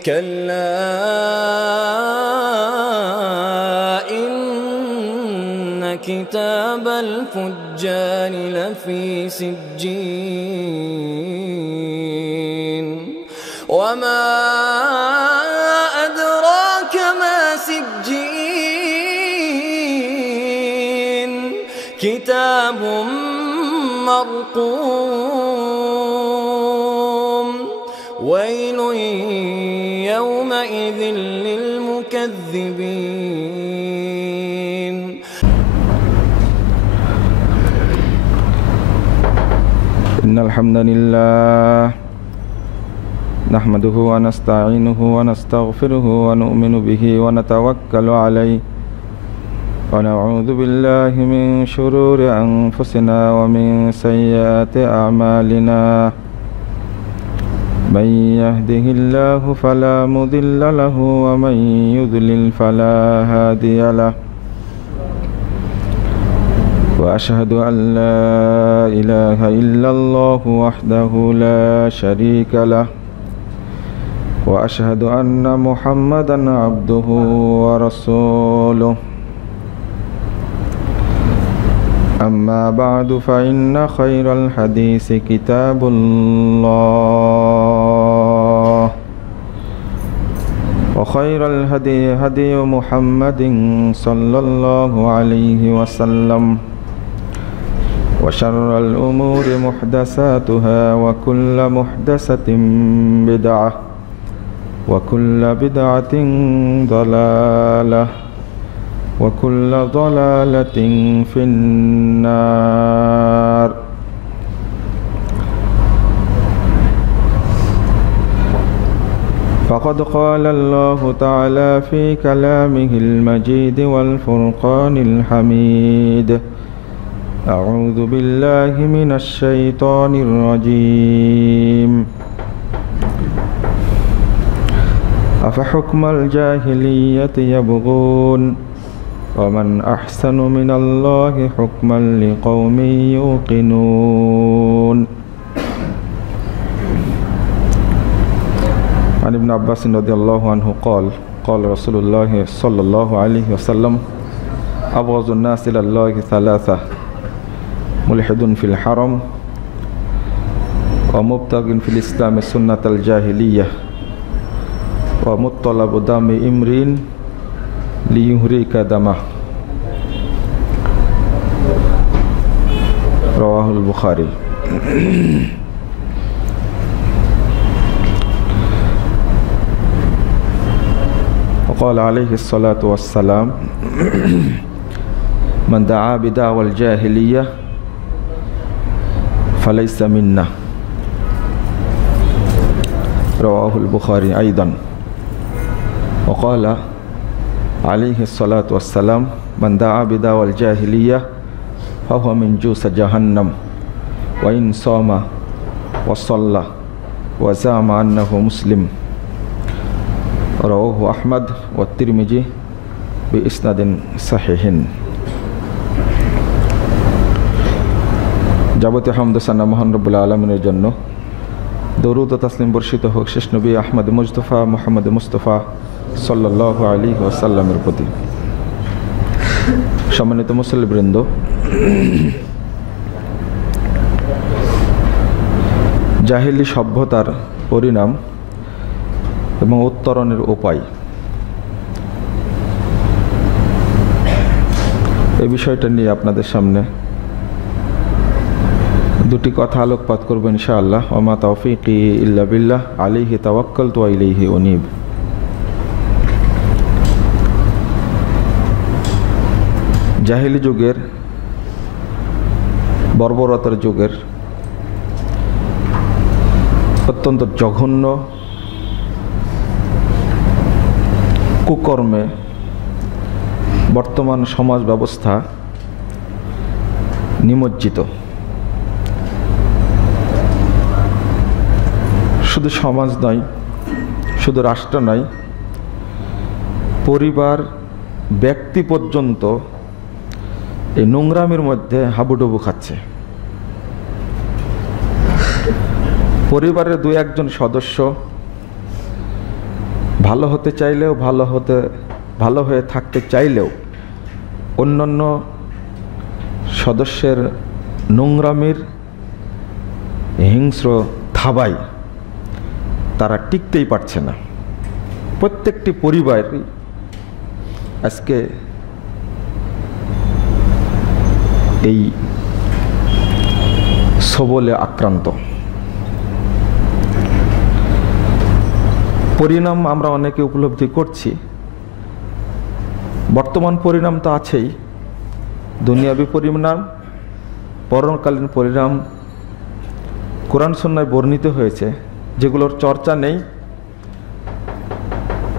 كلا إن كتاب الفجار لفي سجين وما أدراك ما سجين كتاب مرقوم ويل يومئذ للمكذبين. إن الحمد لله نحمده ونستعينه ونستغفره ونؤمن به ونتوكل عليه ونعوذ بالله من شرور أنفسنا ومن سيئات أعمالنا من يهده الله فلا مضل له ومن يضلل فلا هادي له وأشهد أن لا إله إلا الله وحده لا شريك له وأشهد أن محمدا عبده ورسوله أما بعد فإن خير الحديث كتاب الله وخير الهدي هدي محمد صلى الله عليه وسلم وشر الأمور محدثاتها وكل محدثة بدعة وكل بدعة ضلالة وكل ضلالة في النار. فقد قال الله تعالى في كلامه المجيد والفرقان الحميد أعوذ بالله من الشيطان الرجيم أفحكم الجاهلية يبغون ومن أحسن من الله حكما لقوم يوقنون. عن ابن عباس رضي الله عنه قال قال رسول الله صلى الله عليه وسلم أبغض الناس إلى الله ثلاثة ملحد في الحرم ومبتغ في الإسلام سنة الجاهلية ومطلب دم امرئ ليهريك دمه. رواه البخاري. وقال عليه الصلاة والسلام من دعا بدعوى الجاهلية فليس منا. رواه البخاري أيضا. وقال عليه الصلاة والسلام من دعا بدعوى الجاهلية فهو من جوس جهنم وإن صام وصلى وزعم أنه مسلم. رواه أحمد والترمذي بإسناد صحيح. যাবতীয় হামদ ও সানা মহান রব্বুল আলামিনের জন্য। দরুদ ও তাসলিম বর্ষিত হোক শেষ নবী আহমদ মুজতফা মুহাম্মদ মুস্তফা সাল্লাল্লাহু আলাইহি ওয়াসাল্লামের প্রতি। সম্মানিত মুসল্লিবৃন্দ, জাহিলি সভ্যতার পরিণাম এবং উত্তরণের উপায়, এই বিষয়টা নিয়ে আপনাদের সামনে দুটি কথা আলোকপাত করব ইনশাআল্লাহ। ওমা তাওফীকি ইল্লা বিল্লাহ আলাইহি তাওয়াক্কালতু ওয়া ইলাইহি উনীব। জাহিলি যুগের, বর্বরতার যুগের অত্যন্ত জঘন্য কুকর্মে বর্তমান সমাজ ব্যবস্থা নিমজ্জিত। শুধু সমাজ নয়, শুধু রাষ্ট্র নয়, পরিবার, ব্যক্তি পর্যন্ত এই নোংরামির মধ্যে হাবুডুবু খাচ্ছে। পরিবারের 2-1 জন সদস্য ভালো হতে চাইলেও ভালো হয়ে থাকতে চাইলেও অন্যান্য সদস্যের নোংরামির হিংস্র থাবায় তারা টিকতেই পারছে না। প্রত্যেকটি পরিবারই আজকে এই সবলে আক্রান্ত। পরিণাম আমরা অনেকে উপলব্ধি করছি। বর্তমান পরিণাম তো আছেই, দুনিয়াবী পরিণাম, পরকালীন পরিণাম কোরআন সুন্নাহয় বর্ণিত হয়েছে, যেগুলোর চর্চা নেই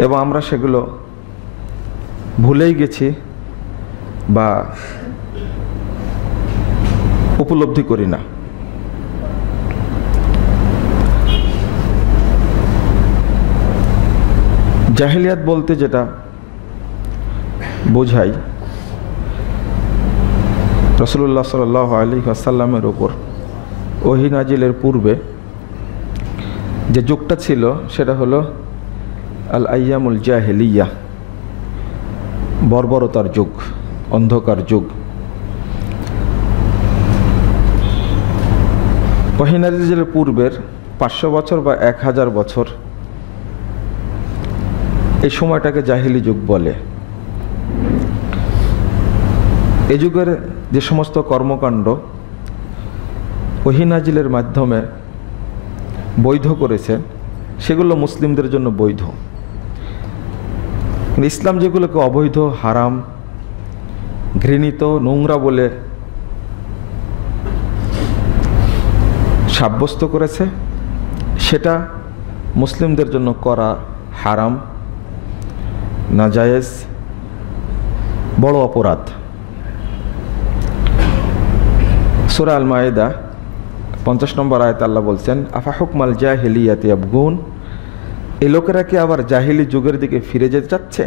এবং আমরা সেগুলো ভুলেই গেছি বা উপলব্ধি করি না। জাহেলিয়াত বলতে যেটা বোঝায়, রাসূলুল্লাহ সাল্লাল্লাহু আলাইহি ওয়াসাল্লামের ওপর ওহী নাজিলের পূর্বে যে যুগটা ছিল সেটা হলো আল আইয়ামুল জাহেলিয়া, বর্বরতার যুগ, অন্ধকার যুগ। ওহী নাজিলের পূর্বের 500 বছর বা 1000 বছর, এই সময়টাকে জাহিলি যুগ বলে। এই যুগের যে সমস্ত কর্মকাণ্ড ওহী নাজিলের মাধ্যমে বৈধ করেছে সেগুলো মুসলিমদের জন্য বৈধ। ইসলাম যেগুলোকে অবৈধ, হারাম, ঘৃণিত, নোংরা বলে সাব্যস্ত করেছে, সেটা মুসলিমদের জন্য করা হারাম, নাজায়েজ, বড় অপরাধ। সূরা আল মায়েদা 50 নম্বর আয়াতে আল্লাহ বলছেন, আফা হুকমাল জাহিলিয়াতি ইয়াবগুন, এই লোকেরা কি আবার জাহিলি যুগের দিকে ফিরে যেতে চাচ্ছে?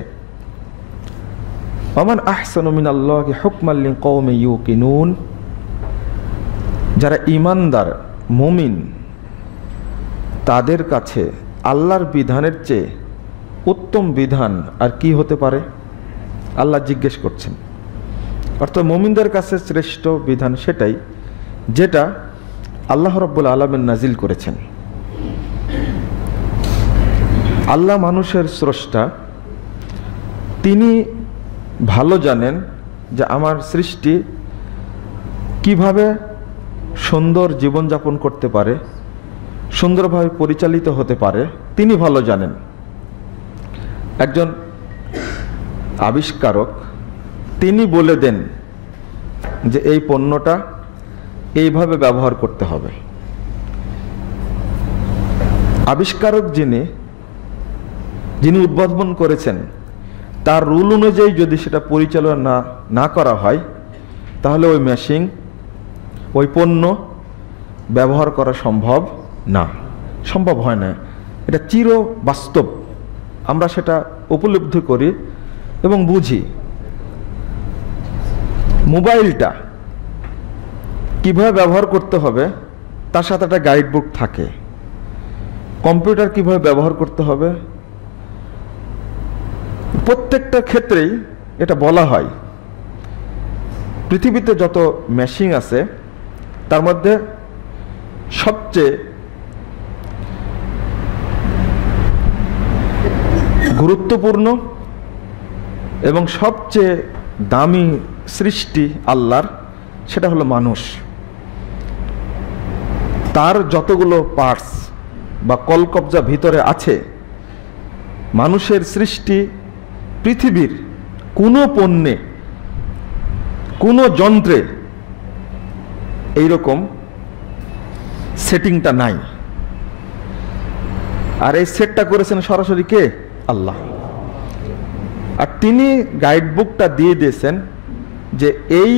ওমান আহসানু মিনাল্লাহি হুকমান লিকওমি ইউকিনুন, যারা ঈমানদার মুমিন তাদের কাছে আল্লাহর বিধানের চেয়ে উত্তম বিধান আর কি হতে পারে? আল্লাহ জিজ্ঞেস করছেন। অর্থাৎ মুমিনদের কাছে শ্রেষ্ঠ বিধান সেটাই যেটা আল্লাহ রাব্বুল আলামিন নাজিল করেছেন। আল্লাহ মানুষের স্রষ্টা, তিনি ভালো জানেন যে আমার সৃষ্টি কিভাবে সুন্দর জীবনযাপন করতে পারে, সুন্দরভাবে পরিচালিত হতে পারে, তিনি ভালো জানেন। একজন আবিষ্কারক তিনি বলে দেন যে এই পণ্যটা এইভাবে ব্যবহার করতে হবে। আবিষ্কারক যিনি উদ্ভাবন করেছেন তার রুল অনুযায়ী যদি সেটা পরিচালনা না করা হয় তাহলে ওই মেশিন, ওই পণ্য ব্যবহার করা সম্ভব হয় না। এটা চির বাস্তব, আমরা সেটা উপলব্ধি করি এবং বুঝি। মোবাইলটা কিভাবে ব্যবহার করতে হবে তার সাথে একটা গাইড বুক থাকে। কম্পিউটার কিভাবে ব্যবহার করতে হবে, প্রত্যেকটা ক্ষেত্রেই এটা বলা হয়। পৃথিবীতে যত মেশিন আছে তার মধ্যে সবচেয়ে গুরুত্বপূর্ণ এবং সবচেয়ে দামি সৃষ্টি আল্লাহর, সেটা হলো মানুষ। তার যতগুলো পার্টস বা কলকবজা ভিতরে আছে, মানুষের সৃষ্টি পৃথিবীর কোনো পণ্যে, কোনো যন্ত্রে এইরকম সেটিংটা নাই। আর এই সেটটা করেছেন সরাসরি কে? আল্লাহ। আর তিনি গাইড বুকটা দিয়ে দিয়েছেন যে এই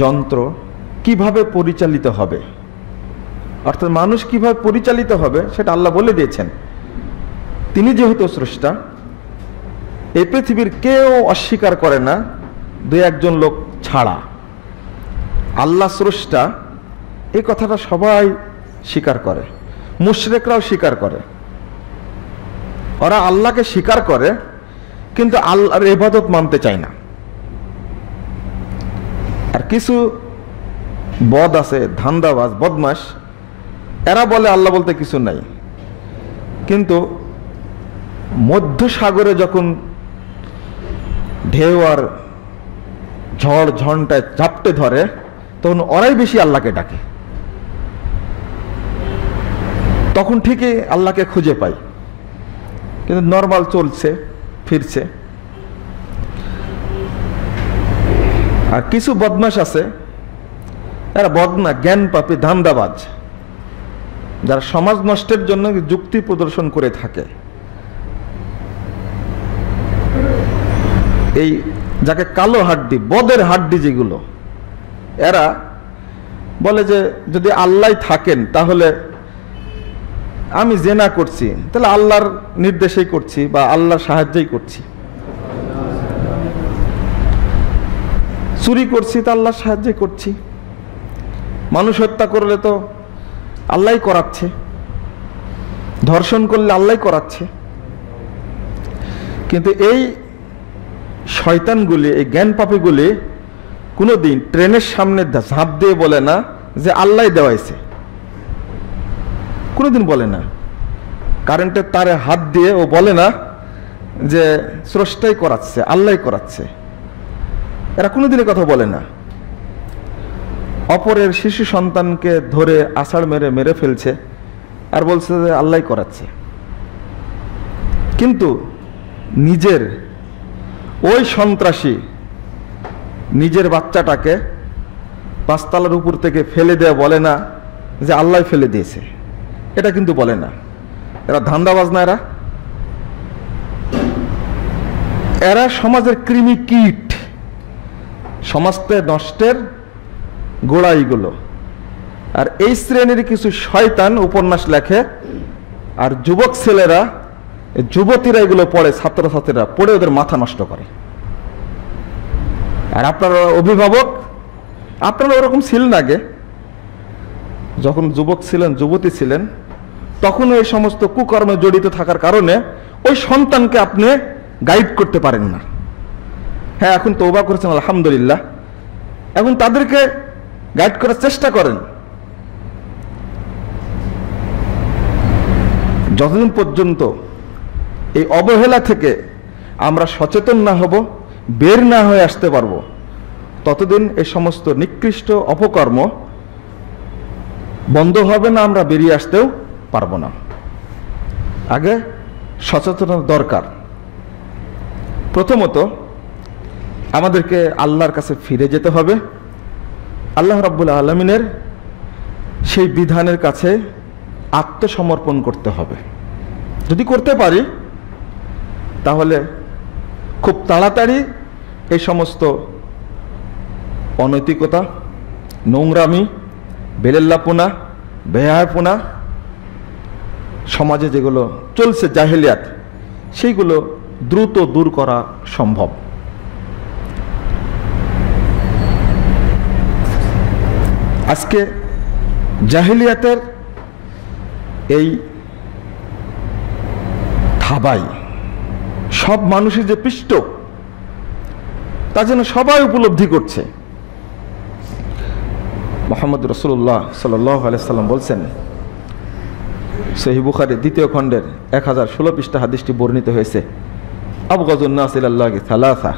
যন্ত্র কিভাবে পরিচালিত হবে, অর্থাৎ মানুষ কিভাবে পরিচালিত হবে সেটা আল্লাহ বলে দিয়েছেন। তিনি যেহেতু স্রষ্টা, এই পৃথিবীর কেউ অস্বীকার করে না, 2-1 লোক ছাড়া। আল্লাহ স্রষ্টা এই কথাটা সবাই স্বীকার করে, মুশরিকরাও স্বীকার করে। ওরা আল্লাহকে স্বীকার করে কিন্তু আল্লাহর ইবাদত মানতে চায় না। আর কিছু বদ আছে, ধান্দাবাজ, বদমাশ, এরা বলে আল্লাহ বলতে কিছু নাই, কিন্তু মধ্য সাগরে যখন ঢেউ আর ঝড় ঝঞ্ঝায় ঝাপটে ধরে তখন ওরাই বেশি আল্লাহকে ডাকে, তখন ঠিকই আল্লাহকে খুঁজে পাই। কিন্তু নর্মাল চলছে ফিরছে। আর কিছু বদমাশ আছে, এরা বদনা, জ্ঞান পাপী, ধান্দাবাজ, যারা সমাজ নষ্টের জন্য যুক্তি প্রদর্শন করে থাকে। এই যাকে কালো হাড্ডি, বদের হাড্ডি যেগুলো, এরা বলে যে যদি আল্লাহ থাকেন তাহলে আমি জেনা করছি, তাহলে আল্লাহর নির্দেশেই করছি বা আল্লাহর সাহায্যেই করছি। চুরি করছি তা আল্লাহর সাহায্যে করছি। মানুষ হত্যা করলে তো আল্লাহই করাচ্ছে, ধর্ষণ করলে আল্লাহই করাচ্ছে। কিন্তু এই শয়তানগুলি, এই জ্ঞান পাপীগুলি কোনোদিন ট্রেনের সামনে ঝাঁপ দিয়ে বলে না যে আল্লাহ দেওয়াইছে, কোনোদিন বলে না। কারেন্টের তারে হাত দিয়ে ও বলে না যে স্রষ্টাই করাচ্ছে, আল্লাহ করাচ্ছে। এরা কোনোদিন কথা বলে না। অপরের শিশু সন্তানকে ধরে আছাড় মেরে মেরে ফেলছে আর বলছে যে আল্লাহ করাচ্ছে, কিন্তু নিজের ওই সন্ত্রাসী নিজের বাচ্চাটাকে পাঁচতলার উপর থেকে ফেলে দেয়া বলে না যে আল্লাহ ফেলে দিয়েছে, এটা কিন্তু বলে না। এরা ধান্দাবাজ না, এরা সমাজের কৃমি কীট, সমাজে নষ্টের গোড়াইগুলো। আর এই শ্রেণীর কিছু শয়তান উপন্যাস লেখে, আর যুবক ছেলেরা, যুবতীরা এগুলো পড়ে, ছাত্রছাত্রীরা পড়ে ওদের মাথা নষ্ট করে। আর আপনারা অভিভাবক, আপনারা ওরকম ছিলেন আগে, যখন যুবক ছিলেন, যুবতী ছিলেন, তখন এই সমস্ত কুকর্মে জড়িত থাকার কারণে ওই সন্তানকে আপনি গাইড করতে পারেন না। হ্যাঁ, এখন তওবা করেছেন আলহামদুলিল্লাহ, এখন তাদেরকে গাইড করার চেষ্টা করেন। যতদিন পর্যন্ত এই অবহেলা থেকে আমরা সচেতন না হব, বের না হয়ে আসতে পারবো, ততদিন এই সমস্ত নিকৃষ্ট অপকর্ম বন্ধ হবে না, আমরা বেরিয়ে আসতেও পারবো না। আগে সচেতনতা দরকার। প্রথমত আমাদেরকে আল্লাহর কাছে ফিরে যেতে হবে, আল্লাহ রাব্বুল আলামিনের সেই বিধানের কাছে আত্মসমর্পণ করতে হবে। যদি করতে পারি তাহলে খুব তাড়াতাড়ি এই সমস্ত অনৈতিকতা, নোংরামি, বেলেল্লাপনা, বেহায়াপনা, সমাজে যেগুলো চলছে জাহেলিয়াত, সেইগুলো দ্রুত দূর করা সম্ভব। আজকে জাহেলিয়াতের এই থাবাই সব মানুষের যে পৃষ্ঠ, তা যেন সবাই উপলব্ধি করছে। মুহাম্মদ রাসূলুল্লাহ সাল্লাল্লাহু আলাইহি সাল্লাম বলছেন, সহিহ বুখারী 2য় খণ্ডের 1016 পৃষ্ঠা হাদিসটি বর্ণিত হয়েছে, আবগাযুন নাস ইলাল্লাহি সালাসা,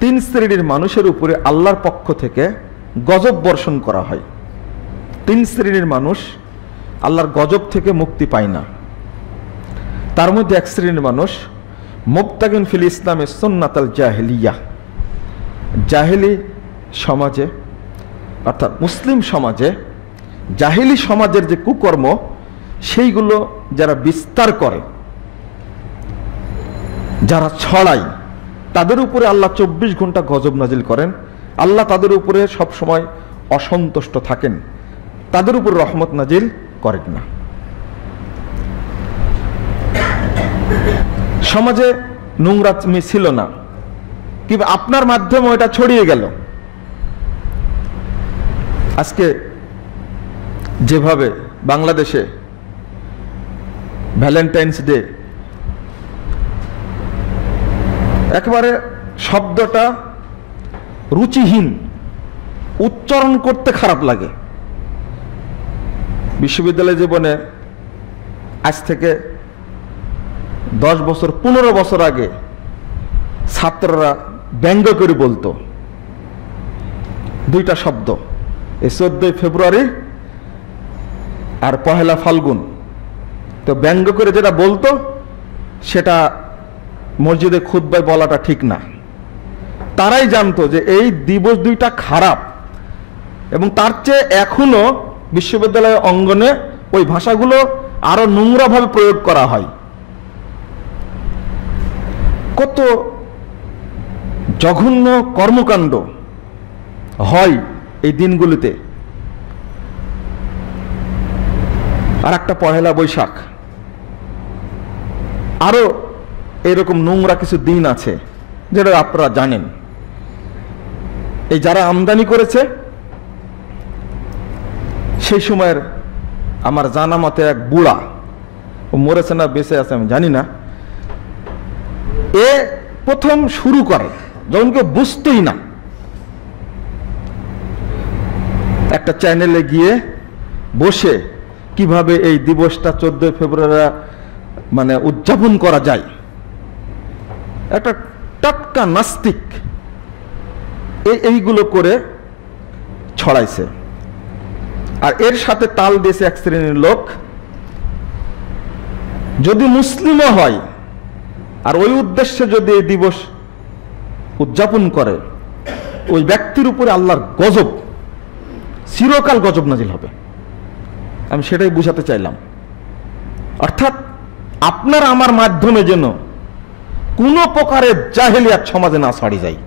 3 শ্রেণীর মানুষের উপরে আল্লাহর পক্ষ থেকে গজব বর্ষণ করা হয়। 3 শ্রেণীর মানুষ আল্লাহর গজব থেকে মুক্তি পায় না। তার মধ্যে এক শ্রেণীর মানুষ মুবতাগিন ফিল ইসলামে সুন্নাতাল জাহেলিয়া, জাহেলি সমাজে অর্থাৎ মুসলিম সমাজে জাহেলি সমাজের যে কুকর্ম সেইগুলো যারা বিস্তার করে, যারা ছড়ায়, তাদের উপরে আল্লাহ 24 ঘন্টা গজব নাজিল করেন। আল্লাহ তাদের উপরে সব সময় অসন্তুষ্ট থাকেন, তাদের উপর রহমত নাজিল করেন না। সমাজে নোংরামি ছিল না, কিন্তু আপনার মাধ্যমে ওটা ছড়িয়ে গেল। আজকে যেভাবে বাংলাদেশে ভ্যালেন্টাইন্স ডে একেবারে শব্দটা রুচিহীন, উচ্চারণ করতে খারাপ লাগে। বিশ্ববিদ্যালয় জীবনে আজ থেকে 10 বছর 15 বছর আগে ছাত্ররা ব্যঙ্গ করে বলতো দুইটা শব্দ, এই 14 ফেব্রুয়ারি আর 1 ফাল্গুন। তো ব্যঙ্গ করে যেটা বলতো সেটা মসজিদে খুতবায় বলাটা ঠিক না। তারাই জানতো যে এই দিবস দুইটা খারাপ, এবং তার চেয়ে এখনো বিশ্ববিদ্যালয়ের অঙ্গনে ওই ভাষাগুলো আরো নোংরাভাবে প্রয়োগ করা হয়। কত জঘন্য কর্মকাণ্ড হয় এই দিনগুলিতে। আর একটা 1 বৈশাখ, আরো এরকম নোংরা কিছু দিন আছে যেটা আপনারা জানেন। এই যারা আমদানি করেছে সেই সময়ের আমার জানা মতে এক বুড়া, ও মরেছে না বেঁচে আছে আমি জানি না, এ প্রথম শুরু করে যখন কেউ বুঝতই না, একটা চ্যানেলে গিয়ে বসে কিভাবে এই দিবসটা 14 ফেব্রুয়ারি মানে উদযাপন করা যায়। একটা টাটকা নাস্তিক এইগুলো করে ছড়াইছে। আর এর সাথে তাল দিয়েছে এক শ্রেণীর লোক, যদি মুসলিমও হয় আর ওই উদ্দেশ্যে যদি এই দিবস উদযাপন করে, ওই ব্যক্তির উপরে আল্লাহর গজব, চিরকাল গজব নাজিল হবে। আমি সেটাই বুঝাতে চাইলাম। অর্থাৎ আপনার আমার মাধ্যমে যেন কোনো প্রকারের জাহেলিয়াত সমাজে না ছড়িয়ে যায়,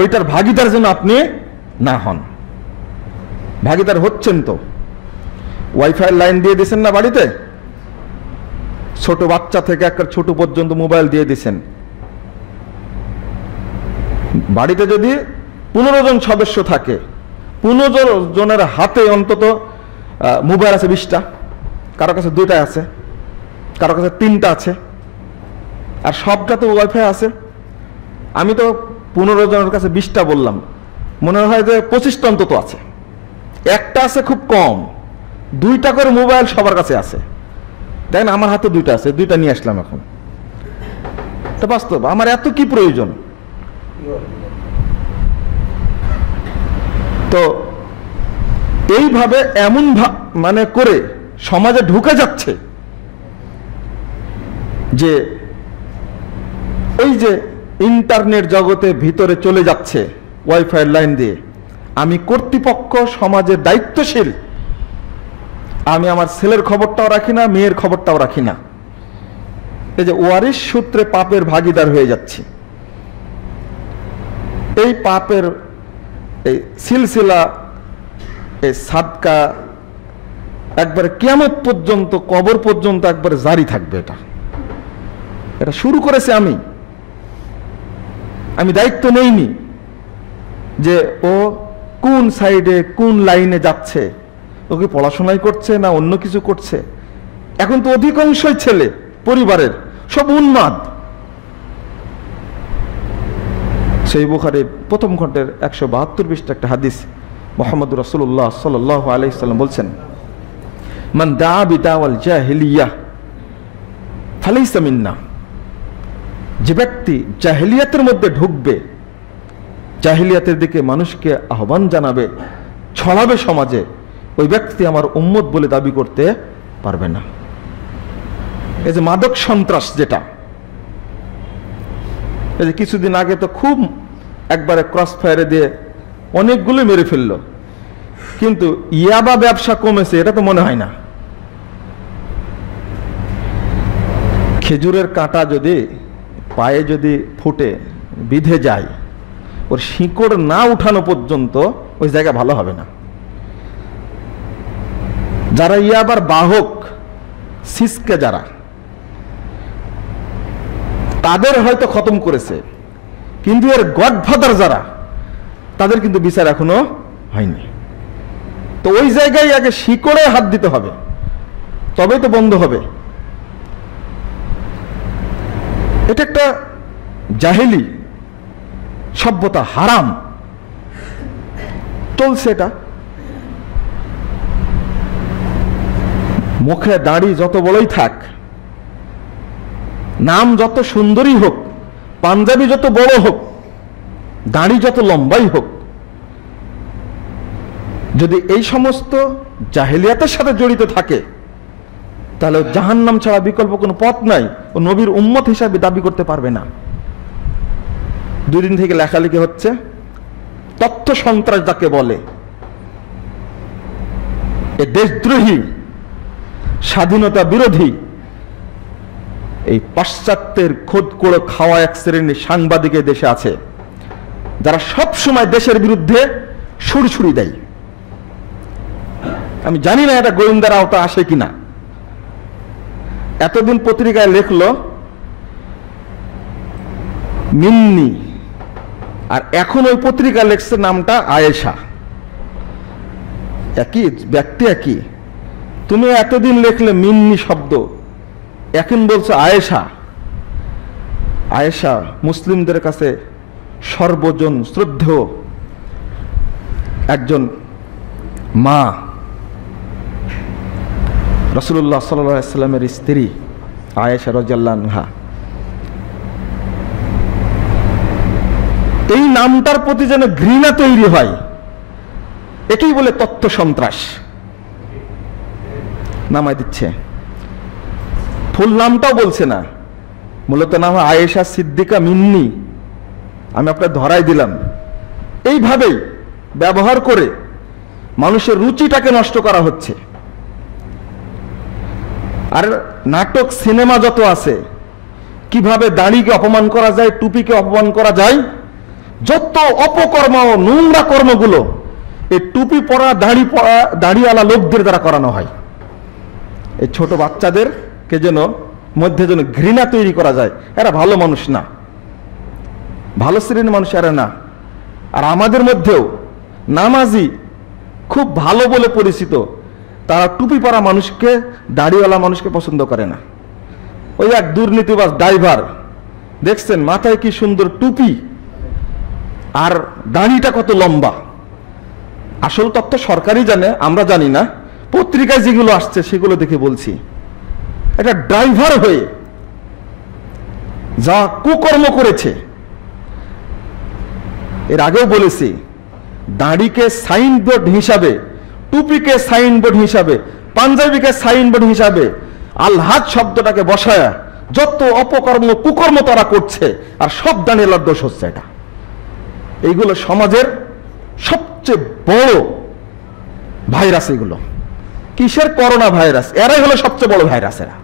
ওইটার ভাগিদার যেন আপনি না হন। ভাগিদার হচ্ছেন তো, ওয়াইফাই লাইন দিয়ে দিয়েছেন না বাড়িতে, ছোট বাচ্চা থেকে একটা ছোট পর্যন্ত মোবাইল দিয়ে দিয়েছেন। বাড়িতে যদি 15 জন সদস্য থাকে, 15 জনের হাতে অন্তত মোবাইল আছে 20টা, কারো কাছে 2টা আছে, কারো কাছে 3টা আছে, আর সবটাতে ওয়াইফাই আছে। আমি তো 15 জনের কাছে 20টা বললাম, মনে হয় যে 25টা অন্তত আছে। একটা আছে খুব কম, 2টা করে মোবাইল সবার কাছে আছে। দেখেন আমার হাতে 2টা আছে, 2টা নিয়ে আসলাম এখন। এটা বাস্তব, আমার এত কি প্রয়োজন? তো এইভাবে এমন মানে করে সমাজে ঢুকে যাচ্ছে যে ওই যে ইন্টারনেট জগতে ভিতরে চলে যাচ্ছে ওয়াইফাই লাইন দিয়ে। আমি কর্তৃপক্ষ, সমাজের দায়িত্বশীল, আমি আমার ছেলের খবরটাও রাখি না, মেয়ের খবরটাও রাখি না। এই যে ওয়ারিশ সূত্রে পাপের ভাগিদার হয়ে যাচ্ছি। এই পাপের এই সিলসিলা, এই সাদকা একবারে কিয়ামত পর্যন্ত, কবর পর্যন্ত একবারে জারি থাকবে। এটা শুরু করেছে আমি দায়িত্ব নেইনি যে ও কোন সাইডে কোন লাইনে যাচ্ছে, ওকে পড়াশোনাই করছে না অন্য কিছু করছে। এখন তো অধিকাংশই ছেলে পরিবারের সব উন্মাদ। সেই বুখারীর প্রথম খণ্ডের 172 পৃষ্ঠা একটা হাদিস, মুহাম্মদ রাসূলুল্লাহ সাল্লাল্লাহু আলাইহি সাল্লাম বলছেন, মান দাআ বিদাওয়াল জাহিলিয়াহ ফালাইসা মিন্না। যে ব্যক্তি জাহিলিয়াতের মধ্যে ঢুকবে, জাহিলিয়াতের দিকে মানুষকে আহ্বান জানাবে, ছড়াবে সমাজে, ওই ব্যক্তি আমার উম্মত বলে দাবি করতে পারবে না। এই যে মাদক সন্ত্রাস, যেটা এই যে কিছুদিন আগে তো খুব একবারে ক্রস ফায়ারে দিয়ে অনেকগুলো মেরে ফেললো, কিন্তু ইয়াবা ব্যবসা কমেছে এটা তো মনে হয় না। খেজুরের কাঁটা যদি পায়ে যদি ফুটে বিঁধে যায়, ওর শিকড় না উঠানো পর্যন্ত ওই জায়গা ভালো হবে না। যারা ইয়াবার বাহক, সিসকে যারা, তাদের হয়তো খতম করেছে, কিন্তু এর গডফাদার যারা, তাদের কিন্তু বিচার এখনো হয়নি। তো ওই জায়গায় আগে শিকড়ে হাত দিতে হবে, তবেই তো বন্ধ হবে। এটা একটা জাহেলি সভ্যতা, হারাম চলছে। এটা মুখে দাড়ি যত বড়ই থাক, নাম যত সুন্দরী হোক, পাঞ্জাবি যত বড় হোক, দাড়ি যত লম্বাই হোক, যদি এই সমস্ত জাহেলিয়াতের সাথে জড়িত থাকে, তাহলে জাহান্নাম ছাড়া বিকল্প কোনো পথ নাই। ও নবীর উম্মত হিসাবে দাবি করতে পারবে না। 2 দিন থেকে লেখালেখি হচ্ছে, তথ্য সন্ত্রাস যাকে বলে, এ দেশদ্রোহী, স্বাধীনতা বিরোধী, এই পাশ্চাত্যের খোদ করে খাওয়া এক শ্রেণীর সাংবাদিক দেশে আছে, যারা সব সময় দেশের বিরুদ্ধে সুড়সুড়ি দেয়। আমি জানি না এটা গোয়েন্দার আওতা আসে কিনা। এতদিন পত্রিকায় লেখলো মিন্নি, আর এখন ওই পত্রিকা লেখছে নামটা আয়েশা। একই ব্যক্তি, একই। তুমি এতদিন লেখলে মিন্নি শব্দ, এখন বলছো আয়েশা। আয়েশা মুসলিমদের কাছে সর্বজন শ্রদ্ধেয় একজন মা, রাসূলুল্লাহ সাল্লাল্লাহু আলাইহি ওয়াসাল্লামের স্ত্রী আয়েশা রাদিয়াল্লাহু আনহা। এই নামটার প্রতি যেন ঘৃণা তৈরি হয়, একেই বলে তথ্য সন্ত্রাস। নামাই দিচ্ছে, ফুল নামটাও বলছে না, মূলত নাম আয়েশা সিদ্দিকা মিন্নি। আমি আপনার ধরাই দিলাম। এইভাবেই ব্যবহার করে মানুষের রুচিটাকে নষ্ট করা হচ্ছে। আর নাটক, সিনেমা যত আছে, কিভাবে দাড়িকে অপমান করা যায়, টুপিকে অপমান করা যায়, যত অপকর্ম ও নোংরা কর্মগুলো এই টুপি পরা, দাড়ি পরা, দাড়িওয়ালা লোকদের দ্বারা করানো হয়। এই ছোট বাচ্চাদেরকে যেন মধ্যে যেন ঘৃণা তৈরি করা যায়, এরা ভালো মানুষ না, ভালো শ্রেণীর মানুষ এরা না। আর আমাদের মধ্যেও নামাজি খুব ভালো বলে পরিচিত, তারা টুপি পরা মানুষকে, দাড়িওয়ালা মানুষকে পছন্দ করে না। ওই এক দুর্নীতিবাজ ড্রাইভার দেখছেন, মাথায় কি সুন্দর টুপি আর দাড়িটা কত লম্বা। আসল তথ্য সরকারই জানে, আমরা জানি না। পত্রিকায় যেগুলো আসছে সেগুলো দেখে বলছি। এটা ড্রাইভার হয়ে যা কুকর্ম করেছে, এর আগেও বলেছি, দাড়িকে সাইনবোর্ড হিসাবে, টুপিকে সাইনবোর্ড হিসাবে, পাঞ্জাবিকে সাইনবোর্ড হিসাবে আলহাজ শব্দটাকে বসায় যত অপকর্ম কুকর্ম তারা করছে, আর সব দাঁড়িয়ে দোষ হচ্ছে। এটা এইগুলো সমাজের সবচেয়ে বড় ভাইরাস। এগুলো কিসের? Corona virus. এরাই হলো সবচেয়ে বড় ভাইরাস। এরা,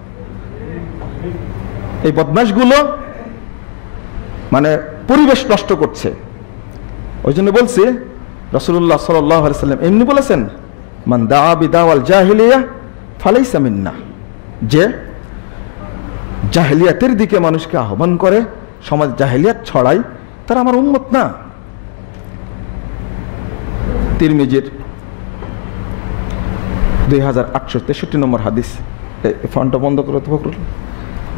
এই বদমাশগুলো মানে পরিবেশ নষ্ট করছে। ওই জন্য বলছি, রাসূলুল্লাহ সাল্লাল্লাহু আলাইহি ওয়াসাল্লাম এমনি বলেছেন, মান দাআ বিদাওয়াল জাহিলিয়া ফালাইসা মিন্না, যে জাহেলিয়াতের দিকে মানুষকে আহ্বান করে, সমাজ জাহেলিয়াত ছড়ায়, তারা আমার উম্মত না। তিরমিজির 2863 নম্বর হাদিস। ফোনটা বন্ধ করে তো ফখরুল।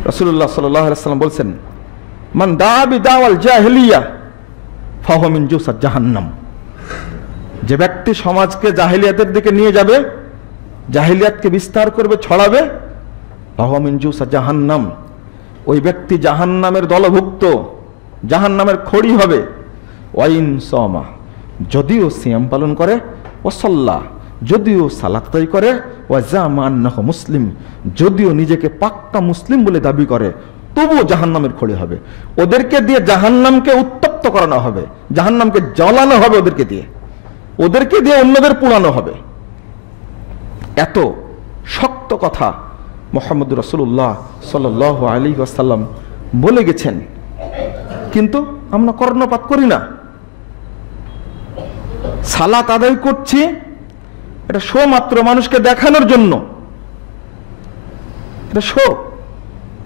রাসূলুল্লাহ সাল্লাল্লাহু আলাইহি ওয়াসাল্লাম বলছেন, মান দাআ বিদাওয়াল জাহিলিয়া ফাহুয়া মিন জুসাত জাহান্নাম, যে ব্যক্তি সমাজকে জাহেলিয়াতের দিকে নিয়ে যাবে, জাহেলিয়াতকে বিস্তার করবে, ছড়াবে, ফাহুয়া মিন জুসাত জাহান্নাম, ওই ব্যক্তি জাহান্নামের দলভুক্ত, জাহান্নামের খড়ি হবে। ওয়াইন সামা, যদিও সিয়াম পালন করে, ওয়াসাল্লাহ, যদিও সালাত আদায় করে, ওয়াজামা আন্নাহু মুসলিম, যদিও নিজেকে পাক্কা মুসলিম বলে দাবি করে, তবুও জাহান্নামের খড়ি হবে। ওদেরকে দিয়ে জাহান্নামকে উত্তপ্ত করানো হবে, জাহান্নামকে জ্বালানো হবে, ওদেরকে দিয়ে অন্যদের পোড়ানো হবে। এত শক্ত কথা মুহাম্মদ রাসূলুল্লাহ সাল্লাল্লাহু আলাইহি ওয়াসাল্লাম বলে গেছেন, কিন্তু আমরা কর্ণপাত করি না। সালাত আদায় করছি, এটা শো মাত্র, মানুষকে দেখানোর জন্য। এটা শো,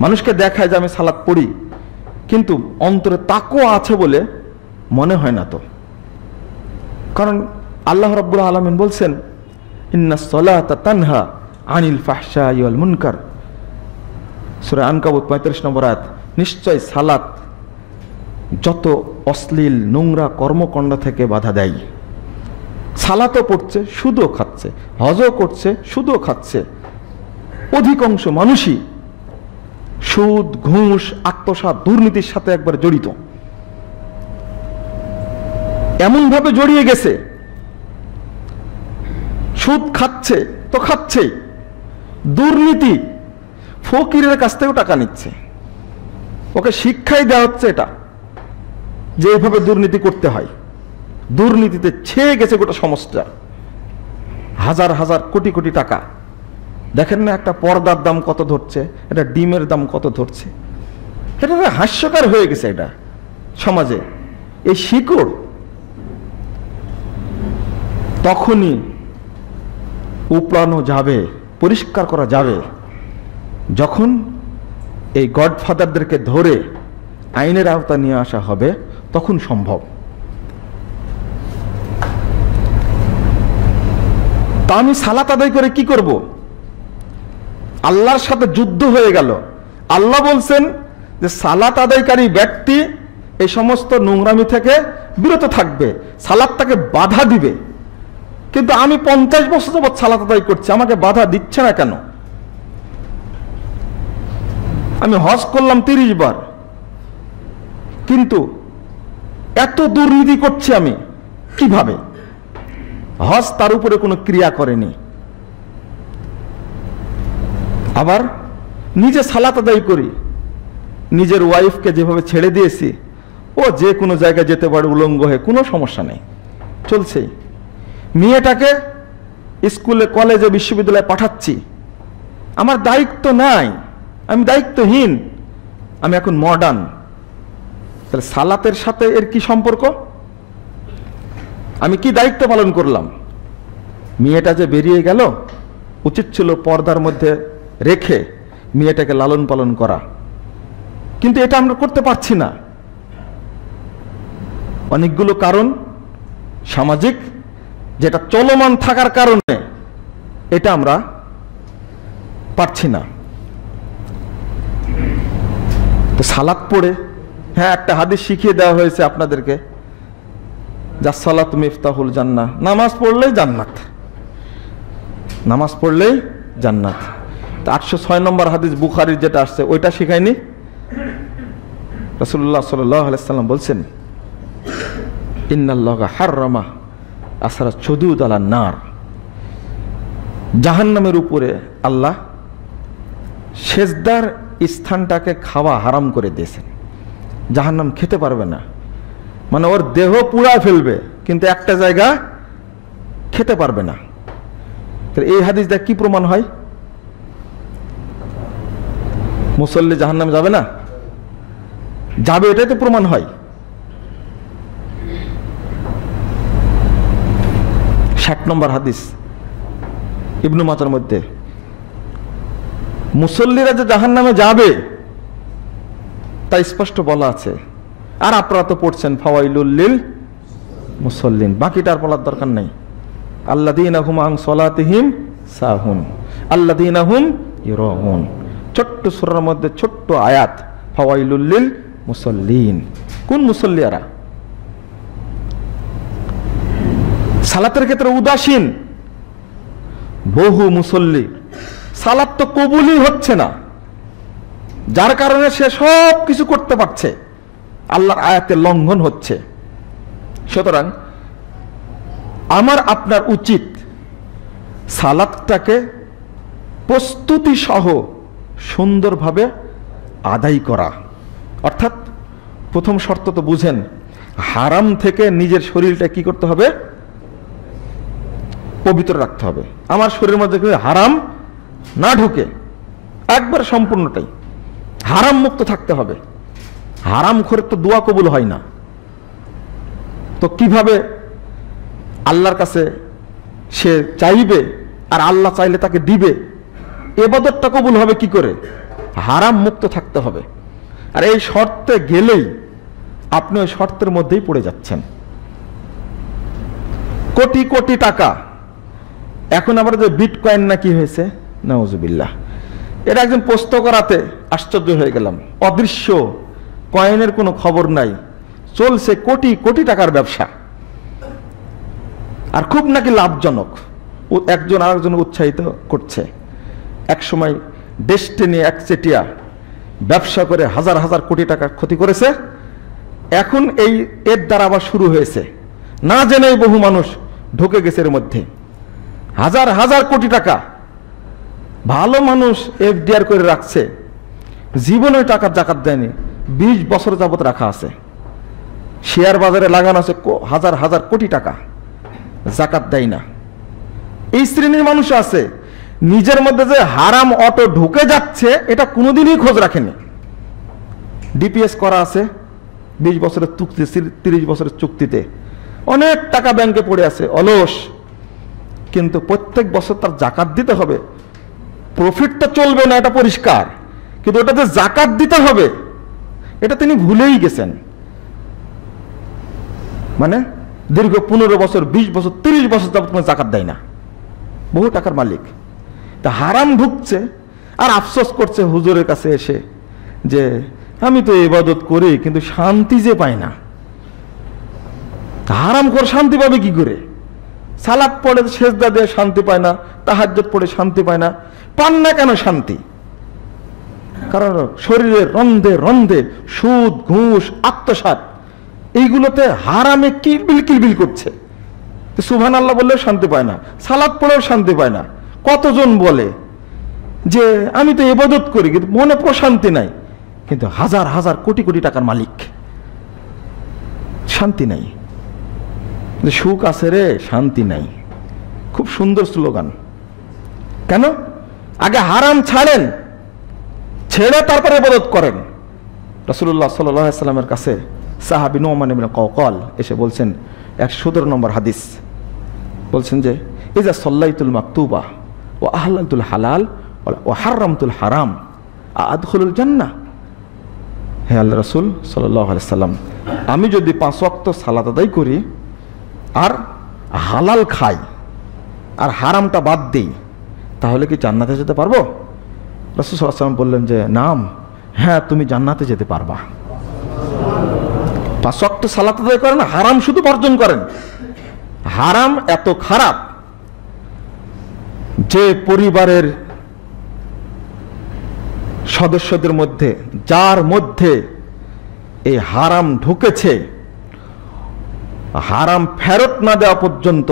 মানুষকে দেখায় যে আমি সালাত পড়ি, কিন্তু অন্তরে তাকওয়া আছে বলে মনে হয় না তো। কারণ আল্লাহ রাব্বুল আলামিন বলছেন, ইন্নাস সালাতা তানহা আনিল ফাহশাই ওয়াল মুনকার, সূরা আনকাবুত 35 নম্বর আয়াত। নিশ্চয় সালাত যত অশ্লীল নোংরা কর্মকাণ্ড থেকে বাধা দেয়। সালাতও পড়ছে, সুদও খাচ্ছে, হজও করছে, সুদও খাচ্ছে। অধিকাংশ মানুষই সুদ, ঘুষ, আত্মসাৎ, দুর্নীতির সাথে একবার জড়িত। এমনভাবে জড়িয়ে গেছে, সুদ খাচ্ছে তো খাচ্ছেই, দুর্নীতি, ফকিরের কাছ থেকেও টাকা নিচ্ছে। ওকে শিক্ষাই দেওয়া হচ্ছে এটা, যে এইভাবে দুর্নীতি করতে হয়। দুর্নীতিতে ছেয়ে গেছে গোটা সমাজটা। হাজার হাজার কোটি কোটি টাকা। দেখেন না একটা পর্দার দাম কত ধরছে, এটা ডিমের দাম কত ধরছে। এটা হাস্যকর হয়ে গেছে এটা সমাজে। এই শিকড় তখনই উপড়ানো যাবে, পরিষ্কার করা যাবে, যখন এই গডফাদারদেরকে ধরে আইনের আওতা নিয়ে আসা হবে, তখন সম্ভব। তা আমি সালাত আদায় করে কি করব? আল্লাহর সাথে যুদ্ধ হয়ে গেল। আল্লাহ বলছেন যে সালাত আদায়কারী ব্যক্তি এই সমস্ত নোংরামি থেকে বিরত থাকবে, সালাত তাকে বাধা দিবে। কিন্তু আমি 50 বছর যাবৎ সালাত আদায় করছি, আমাকে বাধা দিচ্ছে না কেন? আমি হজ করলাম 30 বার, কিন্তু এত দুর্নীতি করছি আমি কিভাবে? হজ তার উপরে কোনো ক্রিয়া করেনি। আবার নিজে সালাত আদায় করি, নিজের ওয়াইফকে যেভাবে ছেড়ে দিয়েছি, ও যে কোনো জায়গায় যেতে পারে উলঙ্গ হয়ে, কোনো সমস্যা নেই, চলছেই। মেয়েটাকে স্কুলে, কলেজে, বিশ্ববিদ্যালয়ে পাঠাচ্ছি, আমার দায়িত্ব নাই, আমি দায়িত্বহীন, আমি এখন মডার্ন। তাহলে সালাতের সাথে এর কি সম্পর্ক? আমি কি দায়িত্ব পালন করলাম? মেয়েটা যে বেরিয়ে গেল, উচিত ছিল পর্দার মধ্যে রেখে মেয়েটাকে লালন পালন করা, কিন্তু এটা আমরা করতে পারছি না। অনেকগুলো কারণ সামাজিক, যেটা চলমান থাকার কারণে এটা আমরা পারছি না। তো সালাত পড়ে, হ্যাঁ, একটা হাদিস শিখিয়ে দেওয়া হয়েছে আপনাদেরকে, যা সালাত মিফতাহুল জান্নাহ, নামাজ পড়লেই জান্নাত, নামাজ পড়লেই জান্নাত। 806 নম্বর হাদিস বুখারীর যেটা আসছে, ওইটা শিখায়নি? রাসূলুল্লাহ সাল্লাল্লাহু আলাইহি ওয়াসাল্লাম বলছেন, ইন্নাল্লাহা হাররামা আসরা শুদুদ আলান নার, জাহান্নামের উপরে আল্লাহ সেজদার স্থানটাকে খাওয়া হারাম করে দিয়েছেন। জাহান্নাম খেতে পারবে না, মানে ওর দেহ পুড়ায় ফেলবে, কিন্তু একটা জায়গা খেতে পারবে না। এই হাদিস দেখ কি প্রমাণ হয়? মুসল্লি জাহান্নামে যাবে না? যাবে, এটাই তো প্রমাণ হয়। 60 নম্বর হাদিস ইবনু মাজার মধ্যে, মুসল্লিরা যে জাহান্নামে যাবে তা স্পষ্ট বলা আছে। আর আপনারা তো পড়ছেন ফাওয়াইলুল লিল মুসল্লিন, বাকিটার বলার দরকার নেই। আল্লাযীনা হুম আন সালাতিহিম সাহুন, আল্লাযীনা হুম ইউরাউন। ছোট্ট সূরার মধ্যে ছোট্ট আয়াত, ফাওয়াইলুল লিল মুসল্লিন। কোন মুসল্লিরা? সালাতের ক্ষেত্রে উদাসীন বহু মুসল্লি, সালাত তো কবুলই হচ্ছে না, যার কারণে সে সব কিছু করতে পারছে, আল্লাহর আয়াতের লঙ্ঘন হচ্ছে। সুতরাং আমার আপনার উচিত সালাতটাকে প্রস্তুতি সহ সুন্দরভাবে আদায় করা। অর্থাৎ প্রথম শর্ত তো বুঝেন, হারাম থেকে নিজের শরীরটা কি করতে হবে? পবিত্র রাখতে হবে। আমার শরীরের মধ্যে হারাম না ঢুকে, একবার সম্পূর্ণটাই হারাম মুক্ত থাকতে হবে। হারাম করে তো দোয়া কবুল হয় না। তো কিভাবে আল্লাহর কাছে সে চাইবে আর আল্লাহ চাইলে তাকে দিবে? ইবাদতটা কবুল হবে কি করে? হারাম মুক্ত থাকতে হবে। আর এই শর্তে গেলেই আপনি ওই শর্তের মধ্যেই পড়ে যাচ্ছেন। কোটি কোটি টাকা, এখন আবার যে বিটকয়েন না কি হয়েছে, নাউজুবিল্লাহ, এটা একজন পোস্ট করাতে আশ্চর্য হয়ে গেলাম। অদৃশ্য কয়েনের কোনো খবর নাই, চলছে কোটি কোটি টাকার ব্যবসা, আর খুব নাকি লাভজনক। একজন আরেকজন উৎসাহিত করছে। এক সময় ডেস্টিনি একচেটিয়া ব্যবসা করে হাজার হাজার কোটি টাকা ক্ষতি করেছে। এখন এর দ্বারা আবার শুরু হয়েছে, না জেনেই বহু মানুষ ঢুকে গেছে এর মধ্যে। হাজার হাজার কোটি টাকা ভালো মানুষ এফডিআর করে রাখছে, জীবনে টাকার জাকাত দেয়নি, 20 বছর যাবত রাখা আছে, শেয়ার বাজারে লাগানো আছে হাজার হাজার কোটি টাকা, জাকাত দেয় না। এই শ্রেণীর মানুষ আছে নিজের মধ্যে যে হারাম অটো ঢুকে যাচ্ছে এটা কোনোদিনই খোঁজ রাখেনি। ডিপিএস করা আছে 20 বছরের চুক্তি, 30 বছরের চুক্তিতে অনেক টাকা ব্যাংকে পড়ে আছে, অলস, কিন্তু প্রত্যেক বছর তার জাকাত দিতে হবে। প্রফিটটা চলবে না এটা পরিষ্কার, কিন্তু ওটাতে জাকাত দিতে হবে এটা তিনি ভুলেই গেছেন। মানে দীর্ঘ 15 বছর, 20 বছর, 30 বছর যাবত জাকাত দেয় না, বহু টাকার মালিক। তা হারাম ঢুকছে আর আফসোস করছে হুজুরের কাছে এসে যে আমি তো ইবাদত করি কিন্তু শান্তি যে পাই না। হারাম করে শান্তি পাবে কি করে? সালাত পড়ে সেজদা দিয়ে শান্তি পায় না, তাহাজ্জুদ পড়ে শান্তি পায় না। পান না কেন শান্তি? কারণ শরীরের রন্ধে রন্ধে সুদ, ঘুষ, আত্মসাৎ এইগুলোতে হারামে কিলবিল কিলবিল করছে। সুবহানাল্লাহ বললেও শান্তি পায় না, সালাত পড়েও শান্তি পায় না। কতজন বলে যে আমি তো ইবাদত করি কিন্তু মনে প্রশান্তি নাই, কিন্তু হাজার হাজার কোটি কোটি টাকার মালিক, শান্তি নাই। সুখ আছে রে, শান্তি নাই। খুব সুন্দর স্লোগান। কেন? আগে হারাম ছাড়েন, ছেড়ে তারপরে ইবাদত করেন। রাসূলুল্লাহ সাল্লাল্লাহু আলাইহি ওয়াসাল্লামের কাছে সাহাবী নুমান ইবনে কাওকাল এসে বলছেন, 117 নম্বর হাদিস, বলছেন যে ইজা সাল্লাইতুল মাকতুবা ওয়া আহলালতুল হালাল ওয়া হারামতুল হারাম আদখুলুল জান্নাহ। হে আল্লাহ রাসূল সাল্লাল্লাহু আলাইহি ওয়াসাল্লাম, আমি যদি 5 ওয়াক্ত সালাত আদায় করি আর হালাল খাই আর হারামটা বাদ দিই, তাহলে কি জান্নাতে যেতে পারবো? রাসূল সাল্লাল্লাহু আলাইহি ওয়াসাল্লাম বললেন যে নাম, হ্যাঁ তুমি জান্নাতে যেতে পারবা। 5 ওয়াক্ত সালাত আদায় করেন, হারাম শুধু বর্জন করেন। হারাম এত খারাপ যে পরিবারের সদস্যদের মধ্যে যার মধ্যে এই হারাম ঢুকেছে, হারাম ফেরত না দেওয়া পর্যন্ত,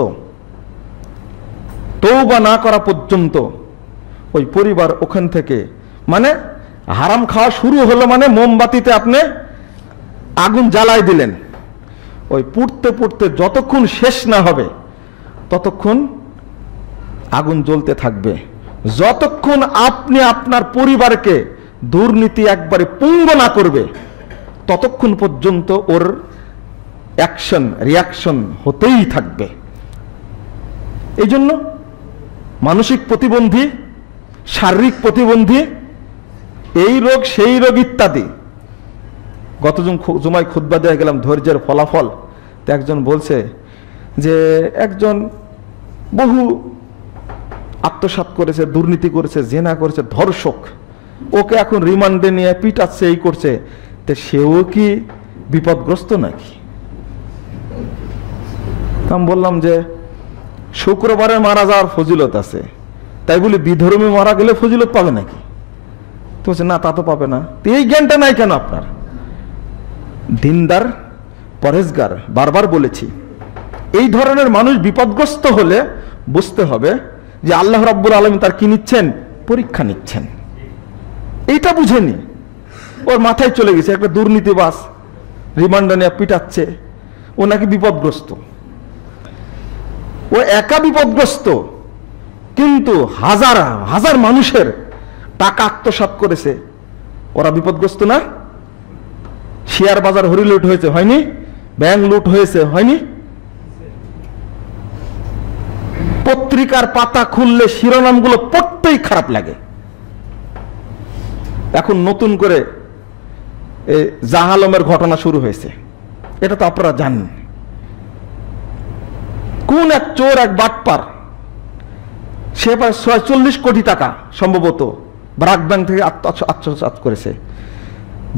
তওবা না করা পর্যন্ত ওই পরিবার ওখান থেকে, মানে হারাম খাওয়া শুরু হলো মানে মোমবাতিতে আপনি আগুন জ্বালায় দিলেন, ওই পুড়তে পুড়তে যতক্ষণ শেষ না হবে ততক্ষণ আগুন জ্বলতে থাকবে। যতক্ষণ আপনি আপনার পরিবারকে দুর্নীতি একবারে পুঙ্গ না করবে ততক্ষণ পর্যন্ত ওর অ্যাকশন রিয়াকশন হতেই থাকবে। এই জন্য মানসিক প্রতিবন্ধী, শারীরিক প্রতিবন্ধী, এই রোগ সেই রোগ ইত্যাদি। গত জুমায় খুতবা দিয়ে গেলাম ধৈর্যের ফলাফল। তো একজন বলছে যে একজন বহু আত্মসাৎ করেছে, দুর্নীতি করেছে, জেনা করেছে, ধর্ষক, ওকে এখন রিমান্ডে নিয়ে পিটাচ্ছে, এই করছে, তো সেও কি বিপদগ্রস্ত নাকি? আমি বললাম যে শুক্রবারে মারা যাওয়ার ফজিলত আছে, তাই বলি বিধর্মী মারা গেলে ফজিলত পাবে নাকি? তো বলছে না, তা তো পাবে না। তো এই জ্ঞানটা নাই কেন আপনার? দিনদার, পরেজগার, বারবার বলেছি, এই ধরনের মানুষ বিপদগ্রস্ত হলে বুঝতে হবে যে আল্লাহ রাব্বুল আলামিন তার কি নিচ্ছেন? পরীক্ষা নিচ্ছেন। এইটা বুঝেনি, ওর মাথায় চলে গেছে একটা দুর্নীতিবাজ রিমান্ডে নিয়ে পিটাচ্ছে, ও নাকি বিপদগ্রস্ত। ও একা বিপদগ্রস্ত, কিন্তু হাজার হাজার মানুষের টাকা আত্মসাৎ করেছে, ওরা বিপদগ্রস্ত না? শেয়ার বাজার হরি লুট হয়েছে, হয়নি? ব্যাংক লুট হয়েছে, হয়নি? পত্রিকার পাতা খুললে শিরোনামগুলো পড়তেই খারাপ লাগে। এখন নতুন করে জাহালমের ঘটনা শুরু হয়েছে, এটা তো আপনারা জানেন। কোন এক চোর, এক বাটপার, সে প্রায় 46 কোটি টাকা সম্ভবত ব্রাক ব্যাংক থেকে আত্মসাৎ করেছে।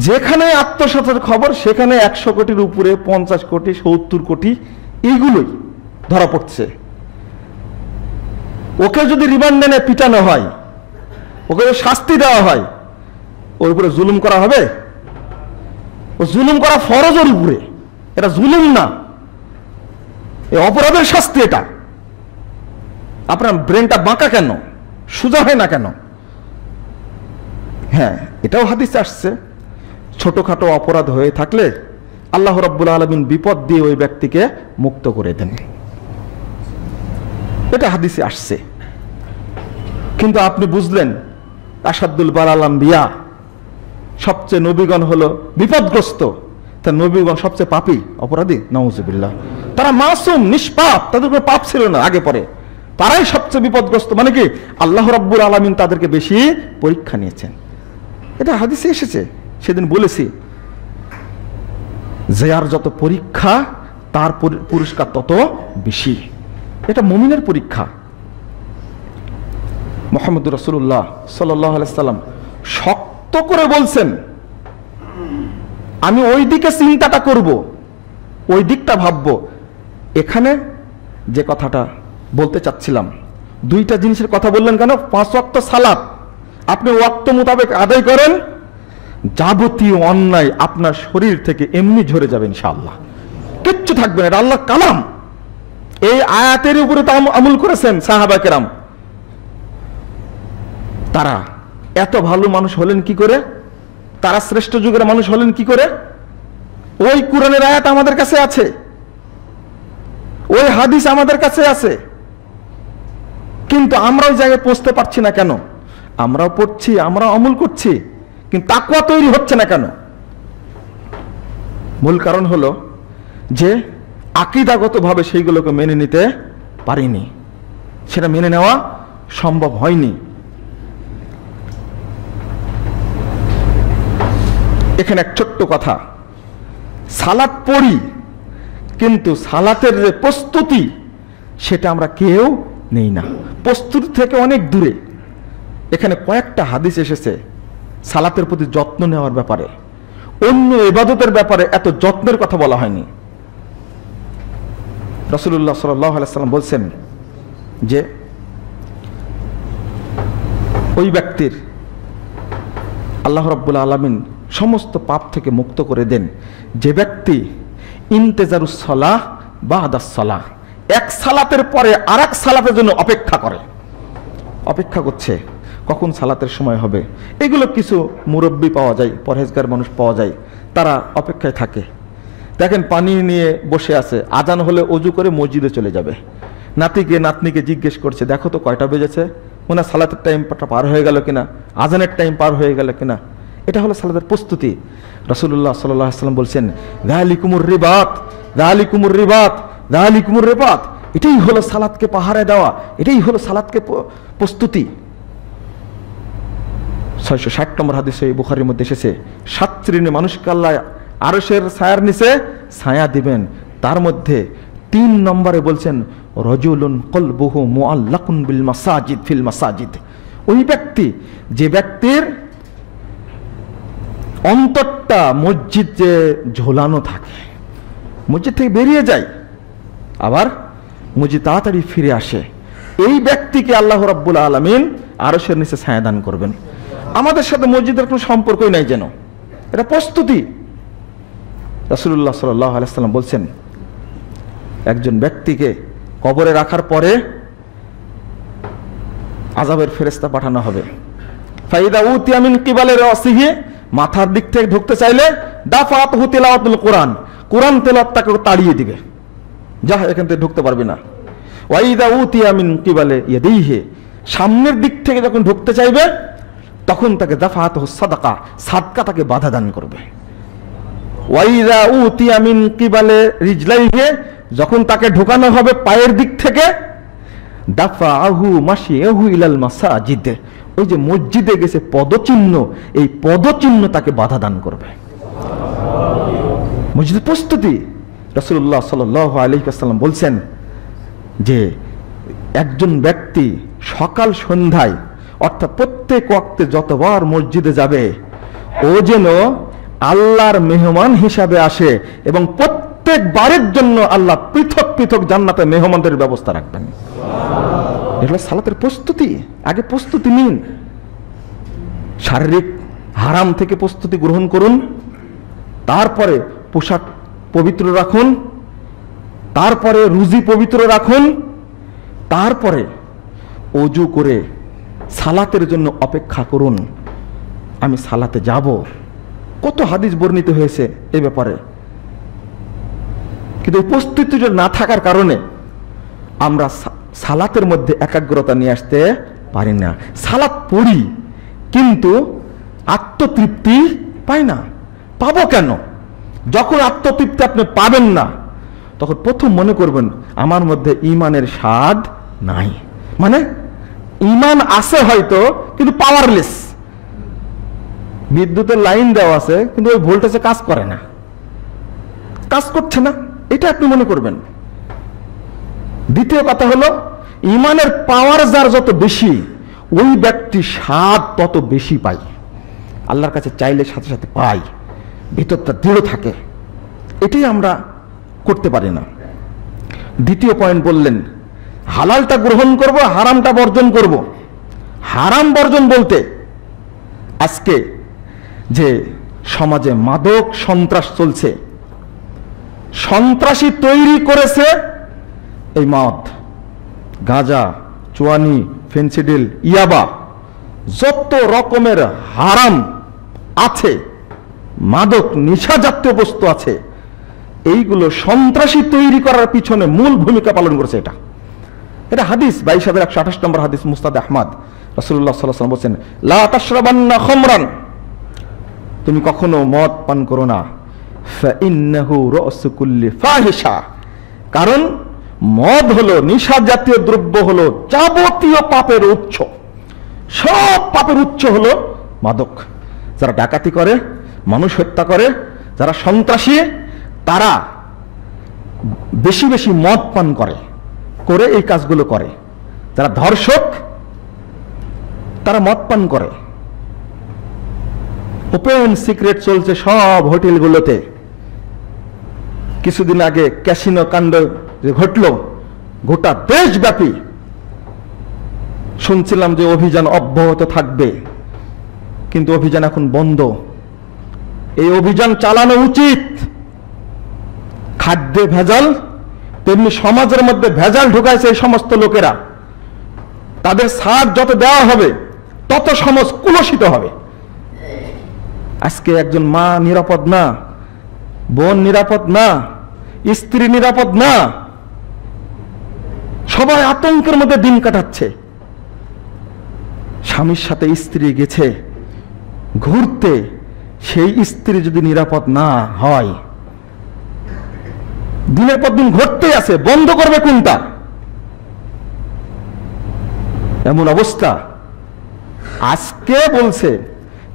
যেখানে আত্মসাতের খবর সেখানে 100 কোটির উপরে 50 কোটি 70 কোটি এইগুলোই ধরা পড়ছে। ওকে যদি রিমান্ডে নিয়ে পিটানো হয়, ওকে শাস্তি দেওয়া হয়, ওর উপরে জুলুম করা হবে? ও জুলুম করা ফরজ ওর উপরে, এটা জুলুম না, এই অপরাধের শাস্তি এটা। আপনার ব্রেনটা বাঁকা কেন, সোজা হয় না কেন? হ্যাঁ, এটাও হাদিসে আসছে, ছোটখাটো অপরাধ হয়ে থাকলে আল্লাহ রাব্বুল আলামিন বিপদ দিয়ে ওই ব্যক্তিকে মুক্ত করে দেন, এটা হাদিসে আসছে। কিন্তু আপনি বুঝলেন আসাদুল বালাল আম্বিয়া, সবচেয়ে নবীগণ হলো বিপদগ্রস্ত, তা নবীগণ সবচেয়ে পাপী অপরাধী, নাউজুবিল্লাহ। তারা মাসুম, নিষ্পাপ, তাদের কোনো পাপ ছিল না আগে পরে, তারাই সবচেয়ে বিপদগ্রস্ত। মানে কি, আল্লাহ রাব্বুল আলামিন তাদেরকে বেশি পরীক্ষা নিয়েছেন, এটা হাদিসে এসেছে। সেদিন বলেছি, যার যত পরীক্ষা তার পুরস্কার তত বেশি, এটা মুমিনের পরীক্ষা। মুহাম্মদুর রাসূলুল্লাহ সাল্লাল্লাহু আলাইহি সাল্লাম শক্ত করে বলছেন, আমি ওই দিকে চিন্তাটা করব, ওই দিকটা ভাববো। এখানে যে কথাটা বলতে চাচ্ছিলাম, দুইটা জিনিসের কথা বললেন কেন? 5 ওয়াক্ত সালাত আপনি ওয়াক্ত মোতাবেক আদায় করেন, যাবতীয় অন্যায় আপনার শরীর থেকে এমনি ঝরে যাবে ইনশাআল্লাহ, কিচ্ছু থাকবে না। এটা আল্লাহর কালাম, এই আয়াতের উপরে তো আমল করেছেন সাহাবা কেরাম। তারা এত ভালো মানুষ হলেন কি করে? তারা শ্রেষ্ঠ যুগের মানুষ হলেন কি করে? ওই কোরআনের আয়াত আমাদের কাছে আছে, ওই হাদিস আমাদের কাছে আছে, কিন্তু আমরা ওই জায়গায় পৌঁছতে পারছি না কেন? আমরাও পড়ছি, আমরাও আমল করছি, কিন্তু তাকওয়া তৈরি হচ্ছে না কেন? মূল কারণ হলো যে আকীদাগতভাবে সেইগুলোকে মেনে নিতে পারিনি, সেটা মেনে নেওয়া সম্ভব হয়নি। এখানে এক ছোট্ট কথা, সালাত পড়ি কিন্তু সালাতের যে প্রস্তুতি সেটা আমরা কেউ নেই না, প্রস্তুতি থেকে অনেক দূরে। এখানে কয়েকটা হাদিস এসেছে সালাতের প্রতি যত্ন নেওয়ার ব্যাপারে, অন্য ইবাদতের ব্যাপারে এত যত্নের কথা বলা হয়নি। রাসূলুল্লাহ সাল্লাল্লাহু আলাইহি সাল্লাম বলছেন যে ওই ব্যক্তির আল্লাহ রাব্বুল আলামিন সমস্ত পাপ থেকে মুক্ত করে দেন যে ব্যক্তি ইন্তেজারুস সালাহ বাদাস সালাহ, এক সালাতের পরে আরেক সালাতের জন্য অপেক্ষা করে, অপেক্ষা করছে কখন সালাতের সময় হবে। এগুলো কিছু মুরব্বী পাওয়া যায়, পরহেজগার মানুষ পাওয়া যায়, তারা অপেক্ষায় থাকে। দেখেন পানি নিয়ে বসে আছে, আজান হলে অজু করে মসজিদে চলে যাবে, নাতিকে নাতনিকে জিজ্ঞেস করছে দেখো তো কয়টা বেজেছে, ওনার সালাতের টাইমটা পার হয়ে গেল কিনা, আজানের টাইম পার হয়ে গেল কিনা। এটা হলো সালাতের প্রস্তুতি। রাসূলুল্লাহ সাল্লাল্লাহু আলাইহি ওয়াসাল্লাম বলছেন যালিকুমুর রিবাত, যালিকুমুর রিবাত, যালিকুমুর রিবাত, এটাই হলো সালাতকে পাহারা দেওয়া, এটাই হলো সালাতকে প্রস্তুতি। 660 নম্বর হাদিসে বুখারীর মধ্যে এসেছে 7 শ্রেণীর মানুষকে আল্লাহ আরশের ছায়ার নিচে ছায়া দিবেন, তার মধ্যে 3 নম্বরে বলছেন রাজুলুন কলবুহু মুআল্লাকুন বিল মাসাজিদ ফিল মাসাজিদ, ওই ব্যক্তি যে ব্যক্তির অন্তরটা মসজিদে ঝোলানো থাকে, মসজিদ থেকে বেরিয়ে যায় আবার মসজিদ তাড়াতাড়ি ফিরে আসে, এই ব্যক্তিকে আল্লাহ রাব্বুল আলামিন আরশের নিচে ছায়া দান করবেন। আমাদের সাথে মসজিদের কোনো সম্পর্কই নাই যেন, এটা প্রস্তুতি। রাসূলুল্লাহ সাল্লাল্লাহু আলাইহি ওয়াসাল্লাম বলছেন একজন ব্যক্তিকে কবরে রাখার পরে আযাবের ফেরেশতা পাঠানো হবে, ফাইদা উতিয়া মিন কিবালি রাসিহি, মাথার দিক থেকে ঢুকতে চাইলে দাফাতহু তিলাওয়াতুল কোরআন, কোরআন তেলাওয়াত তাকে তাড়িয়ে দিবে, যা এখান থেকে ঢুকতে পারবে না। ওয়াইদা উতিয়া মিন কিবালি ইয়াদিহি, সামনের দিক থেকে যখন ঢুকতে চাইবে তখন তাকে দাফাতহু সাদাকা, সাদকা তাকে বাধা দান করবে। ওয়াইদা উতিয়া মিন কিবালি রিজলাইহি, যখন তাকে ঢোকানো হবে পায়ের দিক থেকে দাফাআহু মাশিয়াহু ইলাল মাসাজিদ, ওই যে মসজিদে গেছে পদচিহ্ন, এই পদচিহ্ন তাকে বাধা দান করবে। মসজিদের প্রস্তুতি। রাসূলুল্লাহ সাল্লাল্লাহু আলাইহি ওয়াসাল্লাম বলছেন যে একজন ব্যক্তি সকাল সন্ধ্যায় অর্থাৎ প্রত্যেক ওয়াক্তে যতবার মসজিদে যাবে ও যেন আল্লাহর মেহমান হিসাবে আসে এবং প্রত্যেকবারের জন্য আল্লাহ পৃথক পৃথক জান্নাতে মেহমানদের ব্যবস্থা রাখবেন। এটা সালাতের প্রস্তুতি। আগে প্রস্তুতি নিন, শারীরিক হারাম থেকে প্রস্তুতি গ্রহণ করুন, তারপরে পোশাক পবিত্র রাখুন, তারপরে রুজি পবিত্র রাখুন, তারপরে ওযু করে সালাতের জন্য অপেক্ষা করুন। আমি সালাতে যাব। কত হাদিস বর্ণিত হয়েছে এ ব্যাপারে, কিন্তু উপস্থিতিটা না থাকার কারণে আমরা সালাতের মধ্যে একাগ্রতা নিয়ে আসতে পারি না। সালাত পড়ি কিন্তু আত্মতৃপ্তি পাই না। পাবো কেন? যখন আত্মতৃপ্তি আপনি পাবেন না, তখন প্রথম মনে করবেন আমার মধ্যে ঈমানের স্বাদ নাই। মানে ঈমান আছে হয়তো, কিন্তু পাওয়ারলেস। বিদ্যুতের লাইন দেওয়া আছে কিন্তু ওই ভোল্টেজে কাজ করে না, কাজ করছে না, এটা আপনি মনে করবেন। দ্বিতীয় কথা হলো, ঈমানের পাওয়ার যার যত বেশি, ওই ব্যক্তি স্বাদ তত বেশি পায়। আল্লাহর কাছে চাইলে সাথে সাথে পাই, ভিতরটা দৃঢ় থাকে। এটাই আমরা করতে পারি না। দ্বিতীয় পয়েন্ট বললেন, হালালটা গ্রহণ করব, হারামটা বর্জন করব। হারাম বর্জন বলতে আজকে যে সমাজে মাদক সন্ত্রাস চলছে, সন্ত্রাসী তৈরি করেছে এই মদ, গাঁজা, চুয়ানি, ফেন্সিডিল, ইয়াবা, যত রকমের হারাম আছে, মাদক নিশা জাতীয় বস্তু আছে, এইগুলো সন্ত্রাসী তৈরি করার পিছনে মূল ভূমিকা পালন করেছে। এটা হাদিস 22,128 নম্বর হাদিস, মুসনাদ আহমদ। রাসূলুল্লাহ সাল্লাল্লাহু আলাইহি ওয়াসাল্লাম বলেছেন, লা তাশরাবান্না খামরান, তুমি কখনো মদ পান করো না, ফাইন্নাহু রাসু কুল্লি ফাহিশা, কারণ মদ হলো, নিশা জাতীয় দ্রব্য হলো যাবতীয় পাপের উৎস। সব পাপের উৎস হলো মাদক। যারা ডাকাতি করে, মানুষ হত্যা করে, যারা সন্ত্রাসী, তারা বেশি বেশি মদ পান করে করে এই কাজগুলো করে। যারা ধর্ষক, তারা মদ পান করে। ওপেন সিক্রেট চলছে সব হোটেলগুলোতে। কিছুদিন আগে ক্যাসিনো কাণ্ড যে ঘটল, গোটা দেশব্যাপী শুনছিলাম যে অভিযান অব্যাহত থাকবে, কিন্তু অভিযান এখন বন্ধ। এই অভিযান চালানো উচিত। খাদ্যে ভেজাল, তেমনি সমাজের মধ্যে ভেজাল ঢুকাইছে এই সমস্ত লোকেরা। তাদের ছাড় যত দেওয়া হবে তত সমাজ কুলসিত হবে। আজকে একজন মা নিরাপদ না, বোন নিরাপদ না, স্ত্রী নিরাপদ না, সবাই আতঙ্কের মধ্যে দিন কাটাচ্ছে। স্বামীর সাথে স্ত্রী গেছে ঘুরতে, সেই স্ত্রী যদি নিরাপদ না হয়, দিনের পর দিন ঘটতে আছে, বন্ধ করবে কোনটা? এমন অবস্থা। আজকে বলছে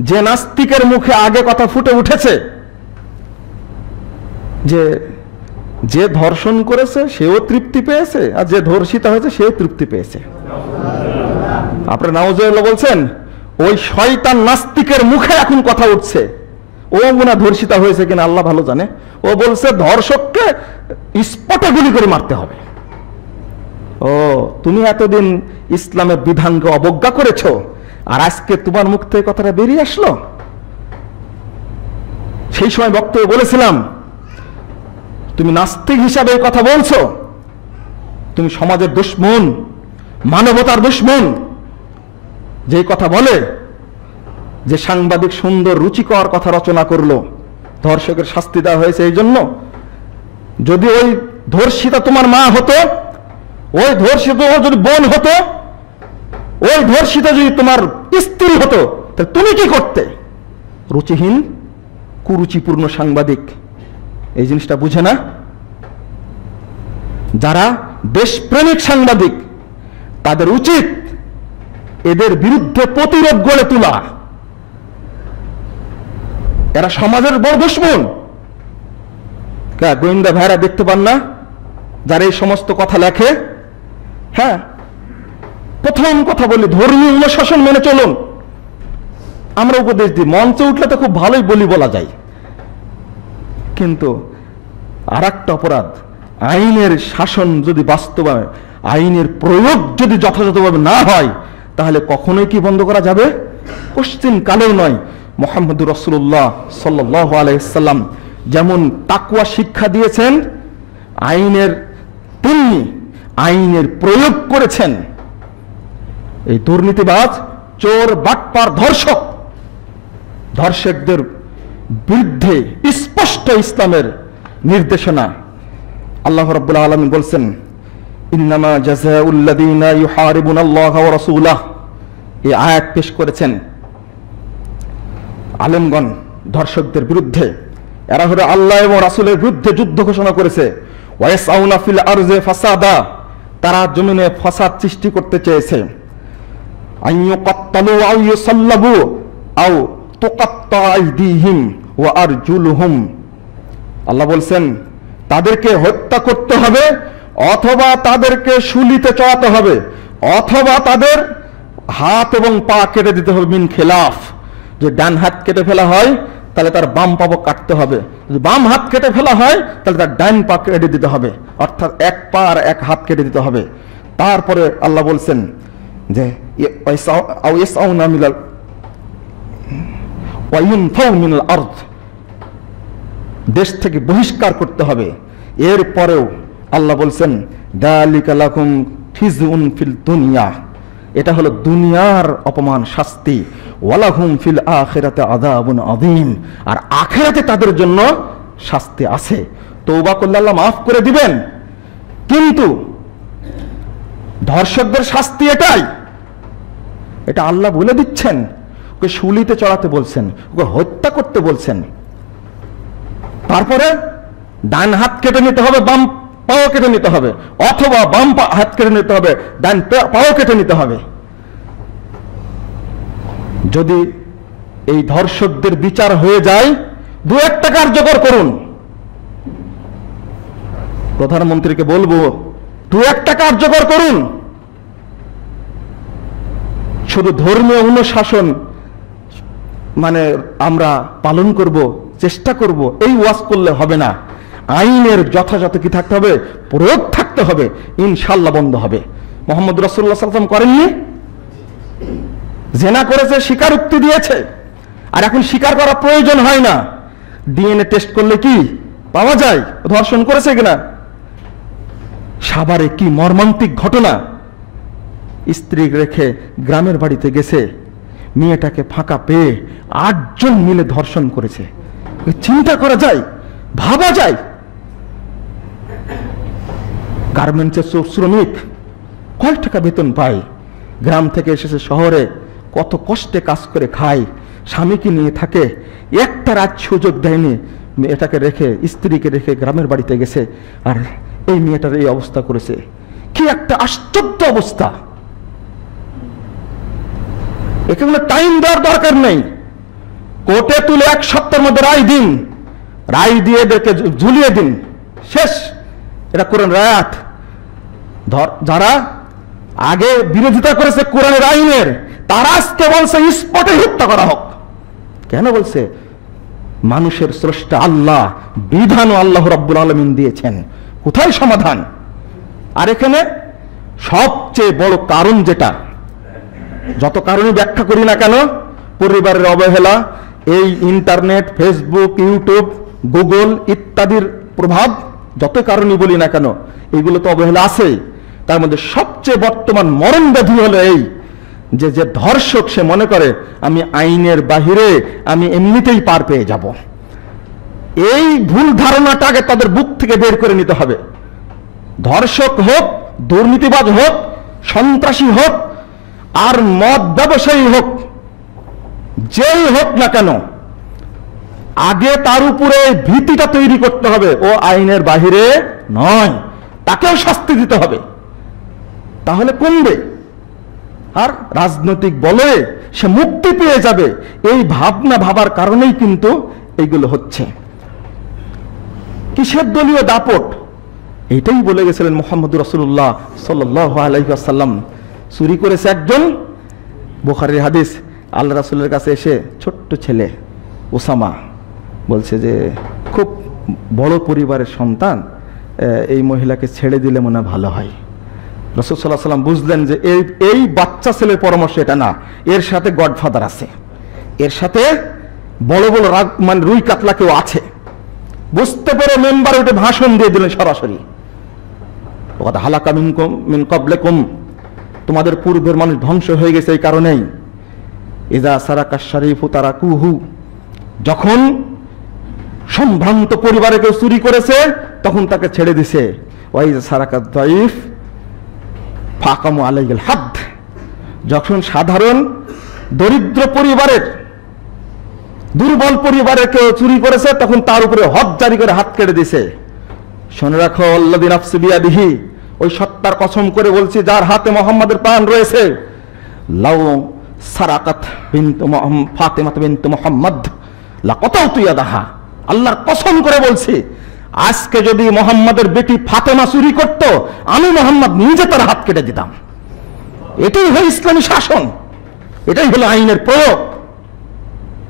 যে নাস্তিকের মুখে আগে কথা ফুটে উঠেছে যে যে ধর্ষণ করেছে সেও তৃপ্তি পেয়েছে, আর যে ধর্ষিতা হয়েছে সেও তৃপ্তি পেয়েছে। আপনারা নাউজুবিল্লাহ বলছেন, ওই শয়তান নাস্তিকের মুখে এখন কথা উঠছে। ও মনে ধর্ষিতা হয়েছে কিনা আল্লাহ ভালো জানে। ও বলছে ধর্ষককে স্পটে গুলি করে মারতে হবে। ও, তুমি এতদিন ইসলামের বিধানকে অবজ্ঞা করেছো, আর আজকে তোমার মুখ থেকে কথাটা বেরিয়ে আসলো। সেই সময় বক্তব্য বলেছিলাম, তুমি নাস্তিক হিসাবে কথা বলছো, তুমি সমাজের দুশমন, মানবতার দুশমন। যে কথা বলে যে সাংবাদিক সুন্দর রুচিকর কথা রচনা করলো, ধর্ষকের শাস্তি দেওয়া হয়েছে এই জন্য, যদি ওই ধর্ষিতা তোমার মা হতো, ওই ধর্ষিত যদি বোন হতো, ওই ধর্ষিতা যদি তোমার স্ত্রী হতো, তাহলে তুমি কি করতে? রুচিহীন, কুরুচিপূর্ণ সাংবাদিক এই জিনিসটা বুঝে না। যারা দেশপ্রেমিক সাংবাদিক, তাদের উচিত এদের বিরুদ্ধে প্রতিরোধ গড়ে তোলা। এরা সমাজের বড় দুশমন। গোয়েন্দা ভাইরা দেখতে পান না যারা এই সমস্ত কথা লেখে? হ্যাঁ, প্রথম কথা বলি, ধর্মীয় অনুশাসন মেনে চলুন। আমরা উপদেশ দিই, মঞ্চে উঠলে তো খুব ভালোই বলা যায়, কিন্তু আর একটা অপরাধ, আইনের শাসন যদি বাস্তবায়ন, আইনের প্রয়োগ যদি যথাযথভাবে না হয়, তাহলে কখনোই কি বন্ধ করা যাবে? কোশ্চিন কালেও নয়। মুহাম্মদুর রাসূলুল্লাহ সাল্লাল্লাহু আলাইহি সাল্লাম যেমন তাকওয়া শিক্ষা দিয়েছেন, তেমনি আইনের প্রয়োগ করেছেন। এই দুর্নীতিবাজ, চোর, বাটপার, ধর্ষকদের বিরুদ্ধে স্পষ্ট ইসলামের নির্দেশনা। আল্লাহ রাব্বুল আলামিন বলছেন, ইন্নামা জাযাউল লাযীনা ইউহারিবুনাল্লাহা ওয়া রাসূলাহু, এই আয়াত পেশ করেছেন আলেমগণ ধর্ষকদের বিরুদ্ধে। এরা হলো আল্লাহ এবং রাসূলের বিরুদ্ধে যুদ্ধ ঘোষণা করেছে। ওয়ায়াসআউনা ফিল আরযি ফাসাদা, তারা জমিনে ফাসাদ সৃষ্টি করতে চেয়েছে। আইয়ুকাত্তালু আও ইউসাল্লাবু আও তুকাত্তা আইদিহিম ওয়া আরজুলুহুম, আল্লাহ বলছেন তাদেরকে হত্যা করতে হবে, অথবা তাদেরকে শুলিতে চড়াতে হবে, অথবা তাদের হাত এবং পা কেটে দিতে হবে। মিন খিলাফ, যে ডান হাত কেটে ফেলা হয় তাহলে তার বাম পাও কাটতে হবে, যদি বাম হাত কেটে ফেলা হয় তাহলে তার ডান পা কেটে দিতে হবে, অর্থাৎ এক পা আর এক হাত কেটে দিতে হবে। তারপরে আল্লাহ বলছেন যে দেশ থেকে বহিষ্কার করতে হবে। এরপরেও আল্লাহ বলছেন যালিকা লাকুম খিজউন ফিল দুনিয়া, এটা হলো দুনিয়ার অপমান শাস্তি, ওয়ালাহুম ফিল আখিরাতি আযাবুন আযীম, আর আখিরাতে তাদের জন্য শাস্তি আছে। তওবা করলে আল্লাহ মাফ করে দিবেন, কিন্তু ধর্ষকদের শাস্তি এটাই, এটা আল্লাহ বলে দিচ্ছেন। ওকে শুলিতে চড়াতে বলছেন, ওকে হত্যা করতে বলছেন। তারপরে ডান হাত কেটে নিতে হবে, বাম পাও কেটে নিতে হবে, অথবা বাম হাত কেটে নিতে হবে, ডান পাও কেটে নিতে হবে। যদি এই ধর্ষকদের বিচার হয়ে যায়, দু একটা কার্যকর করুন। প্রধানমন্ত্রীকে বলবো, দু একটা কার্যকর করুন। শুধু ধর্মীয় অনুশাসন মানে আমরা পালন করব, চেষ্টা করব, এই ওয়াজ করলে হবে না। আইনের যথাযথ কি থাকতে হবে? প্রয়োগ থাকতে হবে, ইনশাআল্লাহ বন্ধ হবে। মুহাম্মদ রাসূলুল্লাহ সাল্লাল্লাহু আলাইহি ওয়াসাল্লাম করেননি? জেনা করেছে, স্বীকারোক্তি দিয়েছে, আর এখন স্বীকার করা প্রয়োজন হয় না। ডিএনএ টেস্ট করলে কি পাওয়া যায় ধর্ষণ করেছে কিনা। সাভারে কি মর্মান্তিক ঘটনা, স্ত্রী রেখে গ্রামের বাড়িতে গেছে, মেয়েটাকে ফাঁকা পেয়ে 8 জন মিলে ধর্ষণ করেছে। চিন্তা করা যায়, ভাবা যায়। গার্মেন্টসের শ্রমিক কয় টাকা বেতন পায়, গ্রাম থেকে এসেছে শহরে, কত কষ্টে কাজ করে খায়, স্বামীকে নিয়ে থাকে, একটা রাত সুযোগ দেয়নি, মেয়েটাকে রেখে, স্ত্রীকে রেখে গ্রামের বাড়িতে গেছে, আর এই মেয়েটার এই অবস্থা করেছে। কি একটা আশ্চর্য অবস্থা! এখানে টাইম দেওয়ার দরকার নেই, কোর্টে তুলে 1 সপ্তাহের মধ্যে রায় দিন, রায় দিয়ে এদেরকে ঝুলিয়ে দিন, শেষ। এটা কোরআন রায়াত। যারা আগে বিরোধিতা করেছে কোরআনের আইনের, তারা আজকে বলছে স্পটে হত্যা করা হোক। কেন বলছে? মানুষের স্রষ্টা আল্লাহ, বিধানও আল্লাহ রাব্বুল আলামিন দিয়েছেন, কোথায় সমাধান? আর এখানে সবচেয়ে বড় কারণ, যেটা যত কারণে ব্যাখ্যা করি না কেন, পরিবারের অবহেলা, এই ইন্টারনেট, ফেসবুক, ইউটিউব, গুগল ইত্যাদির প্রভাব, যত কারণই বলি না কেন, এগুলো তো অবহেলা আছে। তার মধ্যে সবচেয়ে বর্তমান মরণ ব্যাধি হলো এই যে ধর্ষক সে মনে করে আমি আইনের বাহিরে, আমি এমনিতেই পার পেয়ে যাব। এই ভুল ধারণাটাকে তাদের বুক থেকে বের করে নিতে হবে। ধর্ষক হোক, দুর্নীতিবাজ হোক, সন্ত্রাসী হোক, আর মদ ব্যবসায়ী হোক, যেই হোক না কেন, আগে তার উপরে ভীতিটা তৈরি করতে হবে, ও আইনের বাহিরে নয়, তাকেও শাস্তি দিতে হবে, তাহলে কমবে। আর রাজনৈতিক বলে সে মুক্তি পেয়ে যাবে, এই ভাবনা ভাবার কারণেই কিন্তু এইগুলো হচ্ছে। কিসের দলীয় দাপট? এইটাই বলে গেছিলেন মুহাম্মদুর রাসূলুল্লাহ সাল্লাল্লাহু আলাইহি ওয়াসাল্লাম। চুরি করেছে একজন, বুখারীর হাদিস, আল্লাহ রাসূলের কাছে এসে ছোট্ট ছেলে ওসামা বলছে যে খুব বড় পরিবারের সন্তান, এই মহিলাকে ছেড়ে দিলে মনে ভালো হয়। রাসূল সাল্লাল্লাহু আলাইহি ওয়াসাল্লাম বুঝলেন যে এই বাচ্চা ছেলের পরামর্শ এটা না, এর সাথে গডফাদার আছে, এর সাথে বড় বড় মানে রুই কাতলা কেউ আছে। বুঝতে পেরে মেম্বারে উঠে ভাষণ দিয়ে দিলেন সরাসরি, ওয়াদ হালাকা মিনকুম মিন ক্বাবলিকুম, তোমাদের পূর্বের মানুষ ধ্বংস হয়ে গেছে এই কারণেই। ইযা সারাকা শারিফু তারাকুহু, যখন সম্ভ্রান্ত পরিবারে কেউ চুরি করেছে তখন তাকে ছেড়ে দিছে। ওয়াইযা সারাকা দাইফ ফাকামু আলাইহিল হাদ, যখন সাধারণ দরিদ্র পরিবারের দুর্বল পরিবারে কেউ চুরি করেছে তখন তার উপরে হদ জারি করে হাত কেটে দিছে। শুনে রাখো, আল্লাযী নাফসু বিয়াদিহি, ওই সত্তার কসম করে বলছি যার হাতে মুহাম্মাদের প্রাণ রয়েছে, লাউ সারাকাত বিনতু ফাতিমা বিনতু মুহাম্মদ লাকাতাতু ইয়াদাহা, আল্লাহর কসম করে বলছি আজকে যদি মুহাম্মাদের বেটি ফাতেমা চুরি করত আমি মুহাম্মদ নিজে তার হাত কেটে দিতাম। এটাই হলো ইসলামী শাসন, এটাই হলো আইনের প্রয়োগ।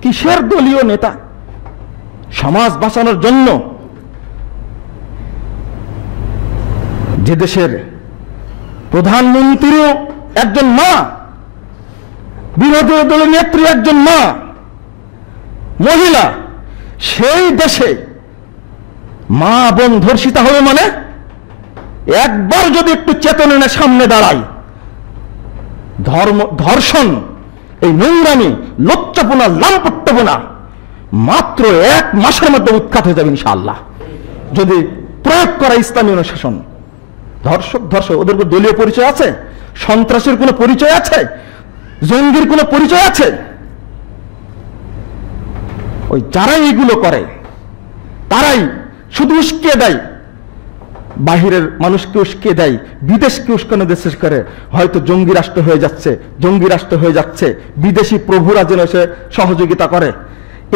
কিসের দলীয় নেতা? সমাজ বাঁচানোর জন্য যে দেশের প্রধানমন্ত্রীও একজন মা, বিরোধী দলের নেত্রী একজন মা, মহিলা, সেই দেশে মা বোন ধর্ষিতা হবে মানে একবার যদি একটু চেতনা সামনে দাঁড়ায়, ধর্ষণ, এই নোংরামি, লজ্জাপনা, লাম্পট্যপনা মাত্র 1 মাসের মধ্যে উৎখাত হয়ে যাবে ইনশাআল্লাহ, যদি প্রয়োগ করা ইসলামী অনুশাসন। ধর্ষক ওদের দলীয় পরিচয় আছে? সন্ত্রাসের কোনো পরিচয় আছে? জঙ্গির কোনো পরিচয় আছে? ওই যারাই এগুলো করে তারাই শুধু উস্কিয়ে দেয়, বাহিরের মানুষকে উস্কিয়ে দেয়, বিদেশকে উস্কানো দেশ করে, হয়তো জঙ্গি রাষ্ট্র হয়ে যাচ্ছে, জঙ্গি রাষ্ট্র হয়ে যাচ্ছে, বিদেশি প্রভুরা যেন সে সহযোগিতা করে।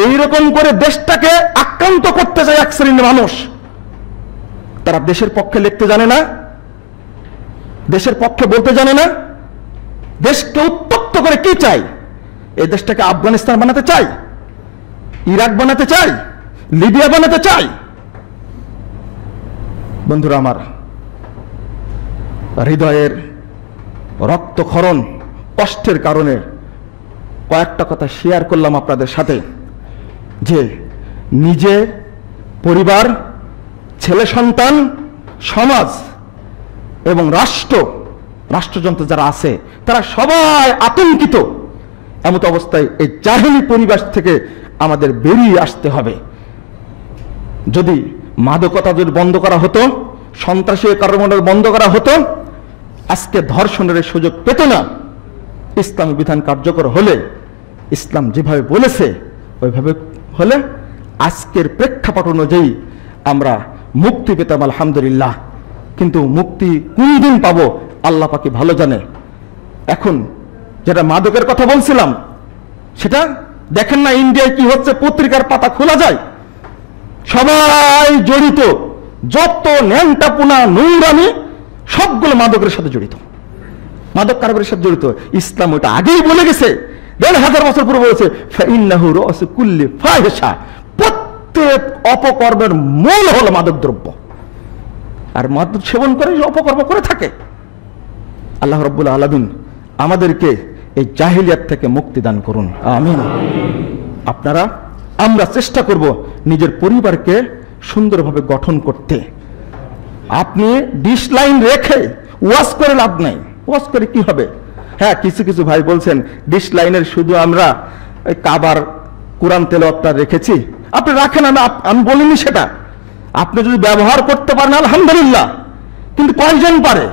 এইরকম করে দেশটাকে আক্রান্ত করতে চায় এক শ্রেণীর মানুষ। তারা দেশের পক্ষে লিখতে জানে না, দেশের পক্ষে বলতে জানে না। দেশকে উত্তপ্ত করে কি চাই? এই দেশটাকে আফগানিস্তান বানাতে চাই, ইরাক বানাতে চাই, লিবিয়া বানাতে চাই। বন্ধুরা আমার, হৃদয়ের রক্তক্ষরণ, কষ্টের কারণে কয়েকটা কথা শেয়ার করলাম আপনাদের সাথে, যে নিজে, পরিবার, ছেলে সন্তান, সমাজ এবং রাষ্ট্রযন্ত্র যারা আছে তারা সবাই আতঙ্কিত। এমত অবস্থায় এই জাহেলি পরিবেশ থেকে আমাদের বেরিয়ে আসতে হবে। যদি মাদকতা যদি বন্ধ করা হতো, সন্ত্রাসী কর্মকাণ্ড বন্ধ করা হতো, আজকে ধর্ষণের সুযোগ পেত না। ইসলামী বিধান কার্যকর হলে, ইসলাম যেভাবে বলেছে ওইভাবে হলে আজকের প্রেক্ষাপট অনুযায়ী আমরা মুক্তি পেতাম, আলহামদুলিল্লাহ। কিন্তু মুক্তি কোন দিন পাবো আল্লাহ পাকি ভালো জানে। এখন যেটা মাদকের কথা বলছিলাম, সেটা দেখেন না ইন্ডিয়ায় কি হচ্ছে, পত্রিকার পাতা খোলা যায়, সবাই জড়িত, যত ন্যাংটাপুনা নোংরামি সবগুলো মাদকের সাথে জড়িত, মাদক কারবারের সাথে জড়িত। ইসলাম ওটা আগেই বলে গেছে, 1500 বছর পূর্বে বলেছে, ফাইন্নাহু রাসু কুল্লি ফাহিশা, প্রত্যেক অপকর্মের মূল হলো মাদক দ্রব্য। আর মাদক সেবন করে অপকর্ম করে থাকে। আল্লাহ রাব্বুল আলামিন আমাদেরকে এই জাহিলিয়াত থেকে মুক্তি দান করুন, আমিন। আমরা চেষ্টা করব নিজের পরিবারকে সুন্দরভাবে গঠন করতে। আপনি ডিশ লাইন রেখে ওয়াজ করে লাভ নাই, ওয়াজ করে কি হবে? হ্যাঁ, কিছু কিছু ভাই বলছেন ডিশ লাইনের শুধু আমরা কাবার কোরআন তেলাওয়াতটা রেখেছি। আপনি রাখেন, আমি বলিনি সেটা। আপনি যদি ব্যবহার করতে পারেন আলহামদুলিল্লাহ, কিন্তু কয়জন পারে?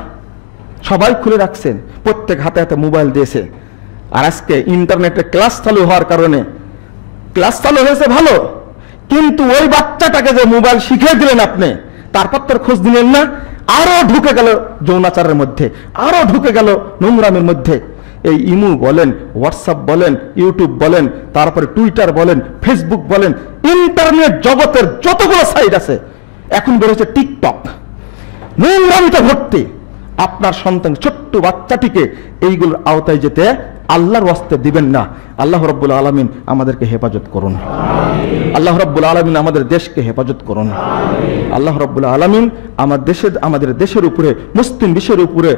সবাই খুলে রাখছেন, প্রত্যেক হাতে হাতে মোবাইল দিয়েছে। আর আজকে ইন্টারনেটে ক্লাস চালু হওয়ার কারণে, ক্লাস চালু হয়েছে ভালো, কিন্তু ওই বাচ্চাটাকে যে মোবাইল শিখিয়ে দিলেন আপনি, তারপর তার খোঁজ দিলেন না, আরো ঢুকে গেল যৌনাচারের মধ্যে, আরো ঢুকে গেল নোংরামের মধ্যে। এই ইমু বলেন, হোয়াটসঅ্যাপ বলেন, ইউটিউব বলেন, তারপরে টুইটার বলেন, ফেসবুক বলেন, ইন্টারনেট জগতের যতগুলো সাইট আছে, এখন বেরোচ্ছে টিকটক, নোংরামিতে ভর্তি। আপনার সন্তান ছোট্ট বাচ্চাটিকে এইগুলোর আওতায় যেতে আল্লাহর ওয়াস্তে দিবেন না। আল্লাহ রাব্বুল আলামিন আমাদেরকে হেফাজত করুন। আল্লাহ রাব্বুল আলামিন আমাদের দেশকে হেফাজত করুন। আল্লাহ রাব্বুল আলামিন আমাদের দেশের উপরে, মুসলিম বিশ্বের উপরে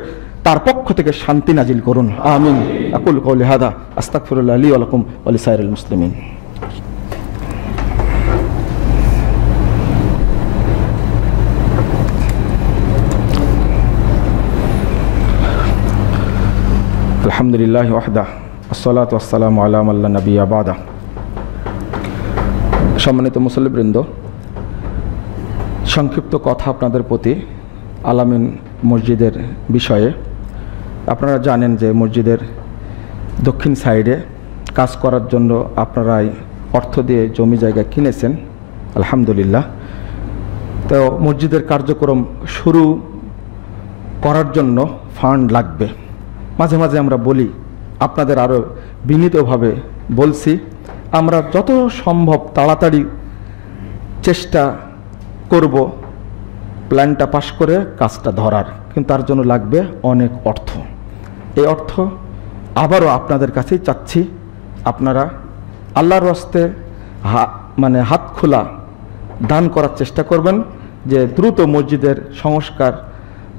তার পক্ষ থেকে শান্তি নাজিল করুন। আমিন। আকুল কওলি হাদা আস্তাগফিরুল্লাহ লি ওয়া লাকুম ওয়া লিসাইরিল মুসলিমিন। আলহামদুলিল্লাহ ওয়াহদা আসসালাতু ওয়াসসালামু আলা মান লা নাবিয়্যা বাদা। সম্মানিত মুসল্লিবৃন্দ, সংক্ষিপ্ত কথা আপনাদের প্রতি আলামিন মসজিদের বিষয়ে। আপনারা জানেন যে মসজিদের দক্ষিণ সাইডে কাজ করার জন্য আপনারাই অর্থ দিয়ে জমি জায়গা কিনেছেন, আলহামদুলিল্লাহ। তো মসজিদের কার্যক্রম শুরু করার জন্য ফান্ড লাগবে। মাঝে মাঝে আমরা বলি, আপনাদের আরও বিনীতভাবে বলছি, আমরা যত সম্ভব তাড়াতাড়ি চেষ্টা করব প্ল্যানটা পাস করে কাজটা ধরার, কিন্তু তার জন্য লাগবে অনেক অর্থ। এই অর্থ আবারও আপনাদের কাছেই চাচ্ছি, আপনারা আল্লাহর রাস্তে হাত খোলা দান করার চেষ্টা করবেন, যে দ্রুত মসজিদের সংস্কার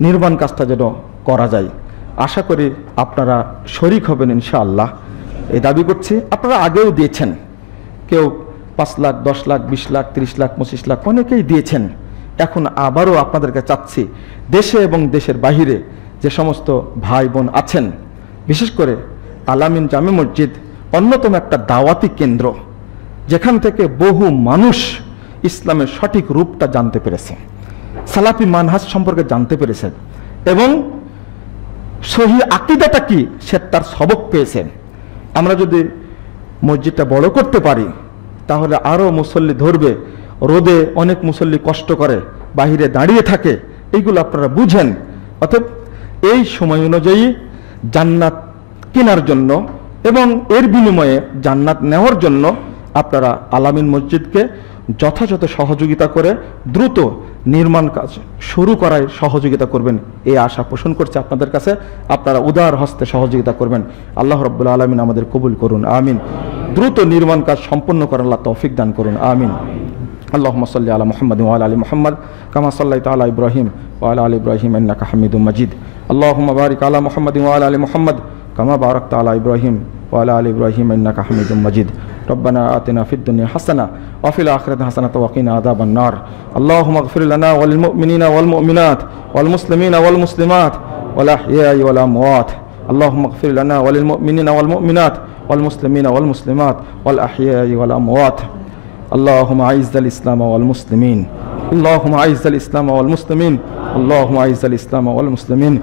নির্মাণ কাজটা যেন করা যায়। আশা করি আপনারা শরিক হবেন ইনশাআল্লাহ, এই দাবি করছি। আপনারা আগেও দিয়েছেন, কেউ 5 লাখ, 10 লাখ, 20 লাখ, 30 লাখ, 25 লাখ অনেকেই দিয়েছেন। এখন আবারও আপনাদেরকে চাচ্ছি, দেশে এবং দেশের বাহিরে যে সমস্ত ভাই বোন আছেন, বিশেষ করে আলামিন জামে মসজিদ অন্যতম একটা দাওয়াতি কেন্দ্র, যেখান থেকে বহু মানুষ ইসলামের সঠিক রূপটা জানতে পেরেছে, সালাফি মানহাজ সম্পর্কে জানতে পেরেছে, এবং সহি আকীদাটা কি সে তার সবক পেয়েছেন। আমরা যদি মসজিদটা বড় করতে পারি তাহলে আরও মুসল্লি ধরবে। রোদে অনেক মুসল্লি কষ্ট করে, বাহিরে দাঁড়িয়ে থাকে, এইগুলো আপনারা বুঝেন। অতএব এই সময় অনুযায়ী জান্নাত কেনার জন্য এবং এর বিনিময়ে জান্নাত নেওয়ার জন্য আপনারা আলামিন মসজিদকে যথাযথ সহযোগিতা করে দ্রুত নির্মাণ কাজ শুরু করায় সহযোগিতা করবেন, এই আশা পোষণ করছে আপনাদের কাছে। আপনারা উদার হস্তে সহযোগিতা করবেন। আল্লাহ রাব্বুল আলামিন আমাদের কবুল করুন, আমিন। দ্রুত নির্মাণ কাজ সম্পন্ন করার আল্লাহ তৌফিক দান করুন, আমিন। আল্লাহুম্মা সাল্লি আলা মুহাম্মাদিন ওয়া আলা আলি মুহাম্মাদ কামা সাল্লাইতা আলা ইব্রাহিম ওয়া আলা আলি ইব্রাহিম ইন্নাকা হামিদুম মাজিদ। আল্লাহুম্মা বারিক আলা মুহাম্মাদিন ওয়া আলা আলি মুহাম্মাদ কামা বারাকতা আলা ইব্রাহিম ওয়া আলা আলি ইব্রাহিম ইন্নাকা হামিদুম মাজিদ। ربنا آتنا في الدنيا حسنة وفي الآخرة حسنة وقنا عذاب النار. اللهم اغفر لنا وللمؤمنين والمؤمنات والمسلمين والمسلمات والأحياء والأموات. اللهم اغفر لنا وللمؤمنين والمؤمنات والمسلمين والمسلمات والأحياء والأموات. اللهم أعز الإسلام والمسلمين. اللهم أعز الإسلام والمسلمين. اللهم أعز الإسلام والمسلمين.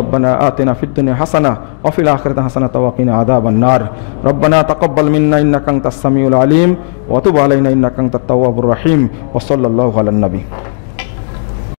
ربنا آتنا في الدنيا حسنة وفي الآخرة حسنة وقنا عذاب النار. ربنا تقبل منا إنك أنت السميع العليم وتب علينا إنك أنت التواب الرحيم. وصلى الله على النبي.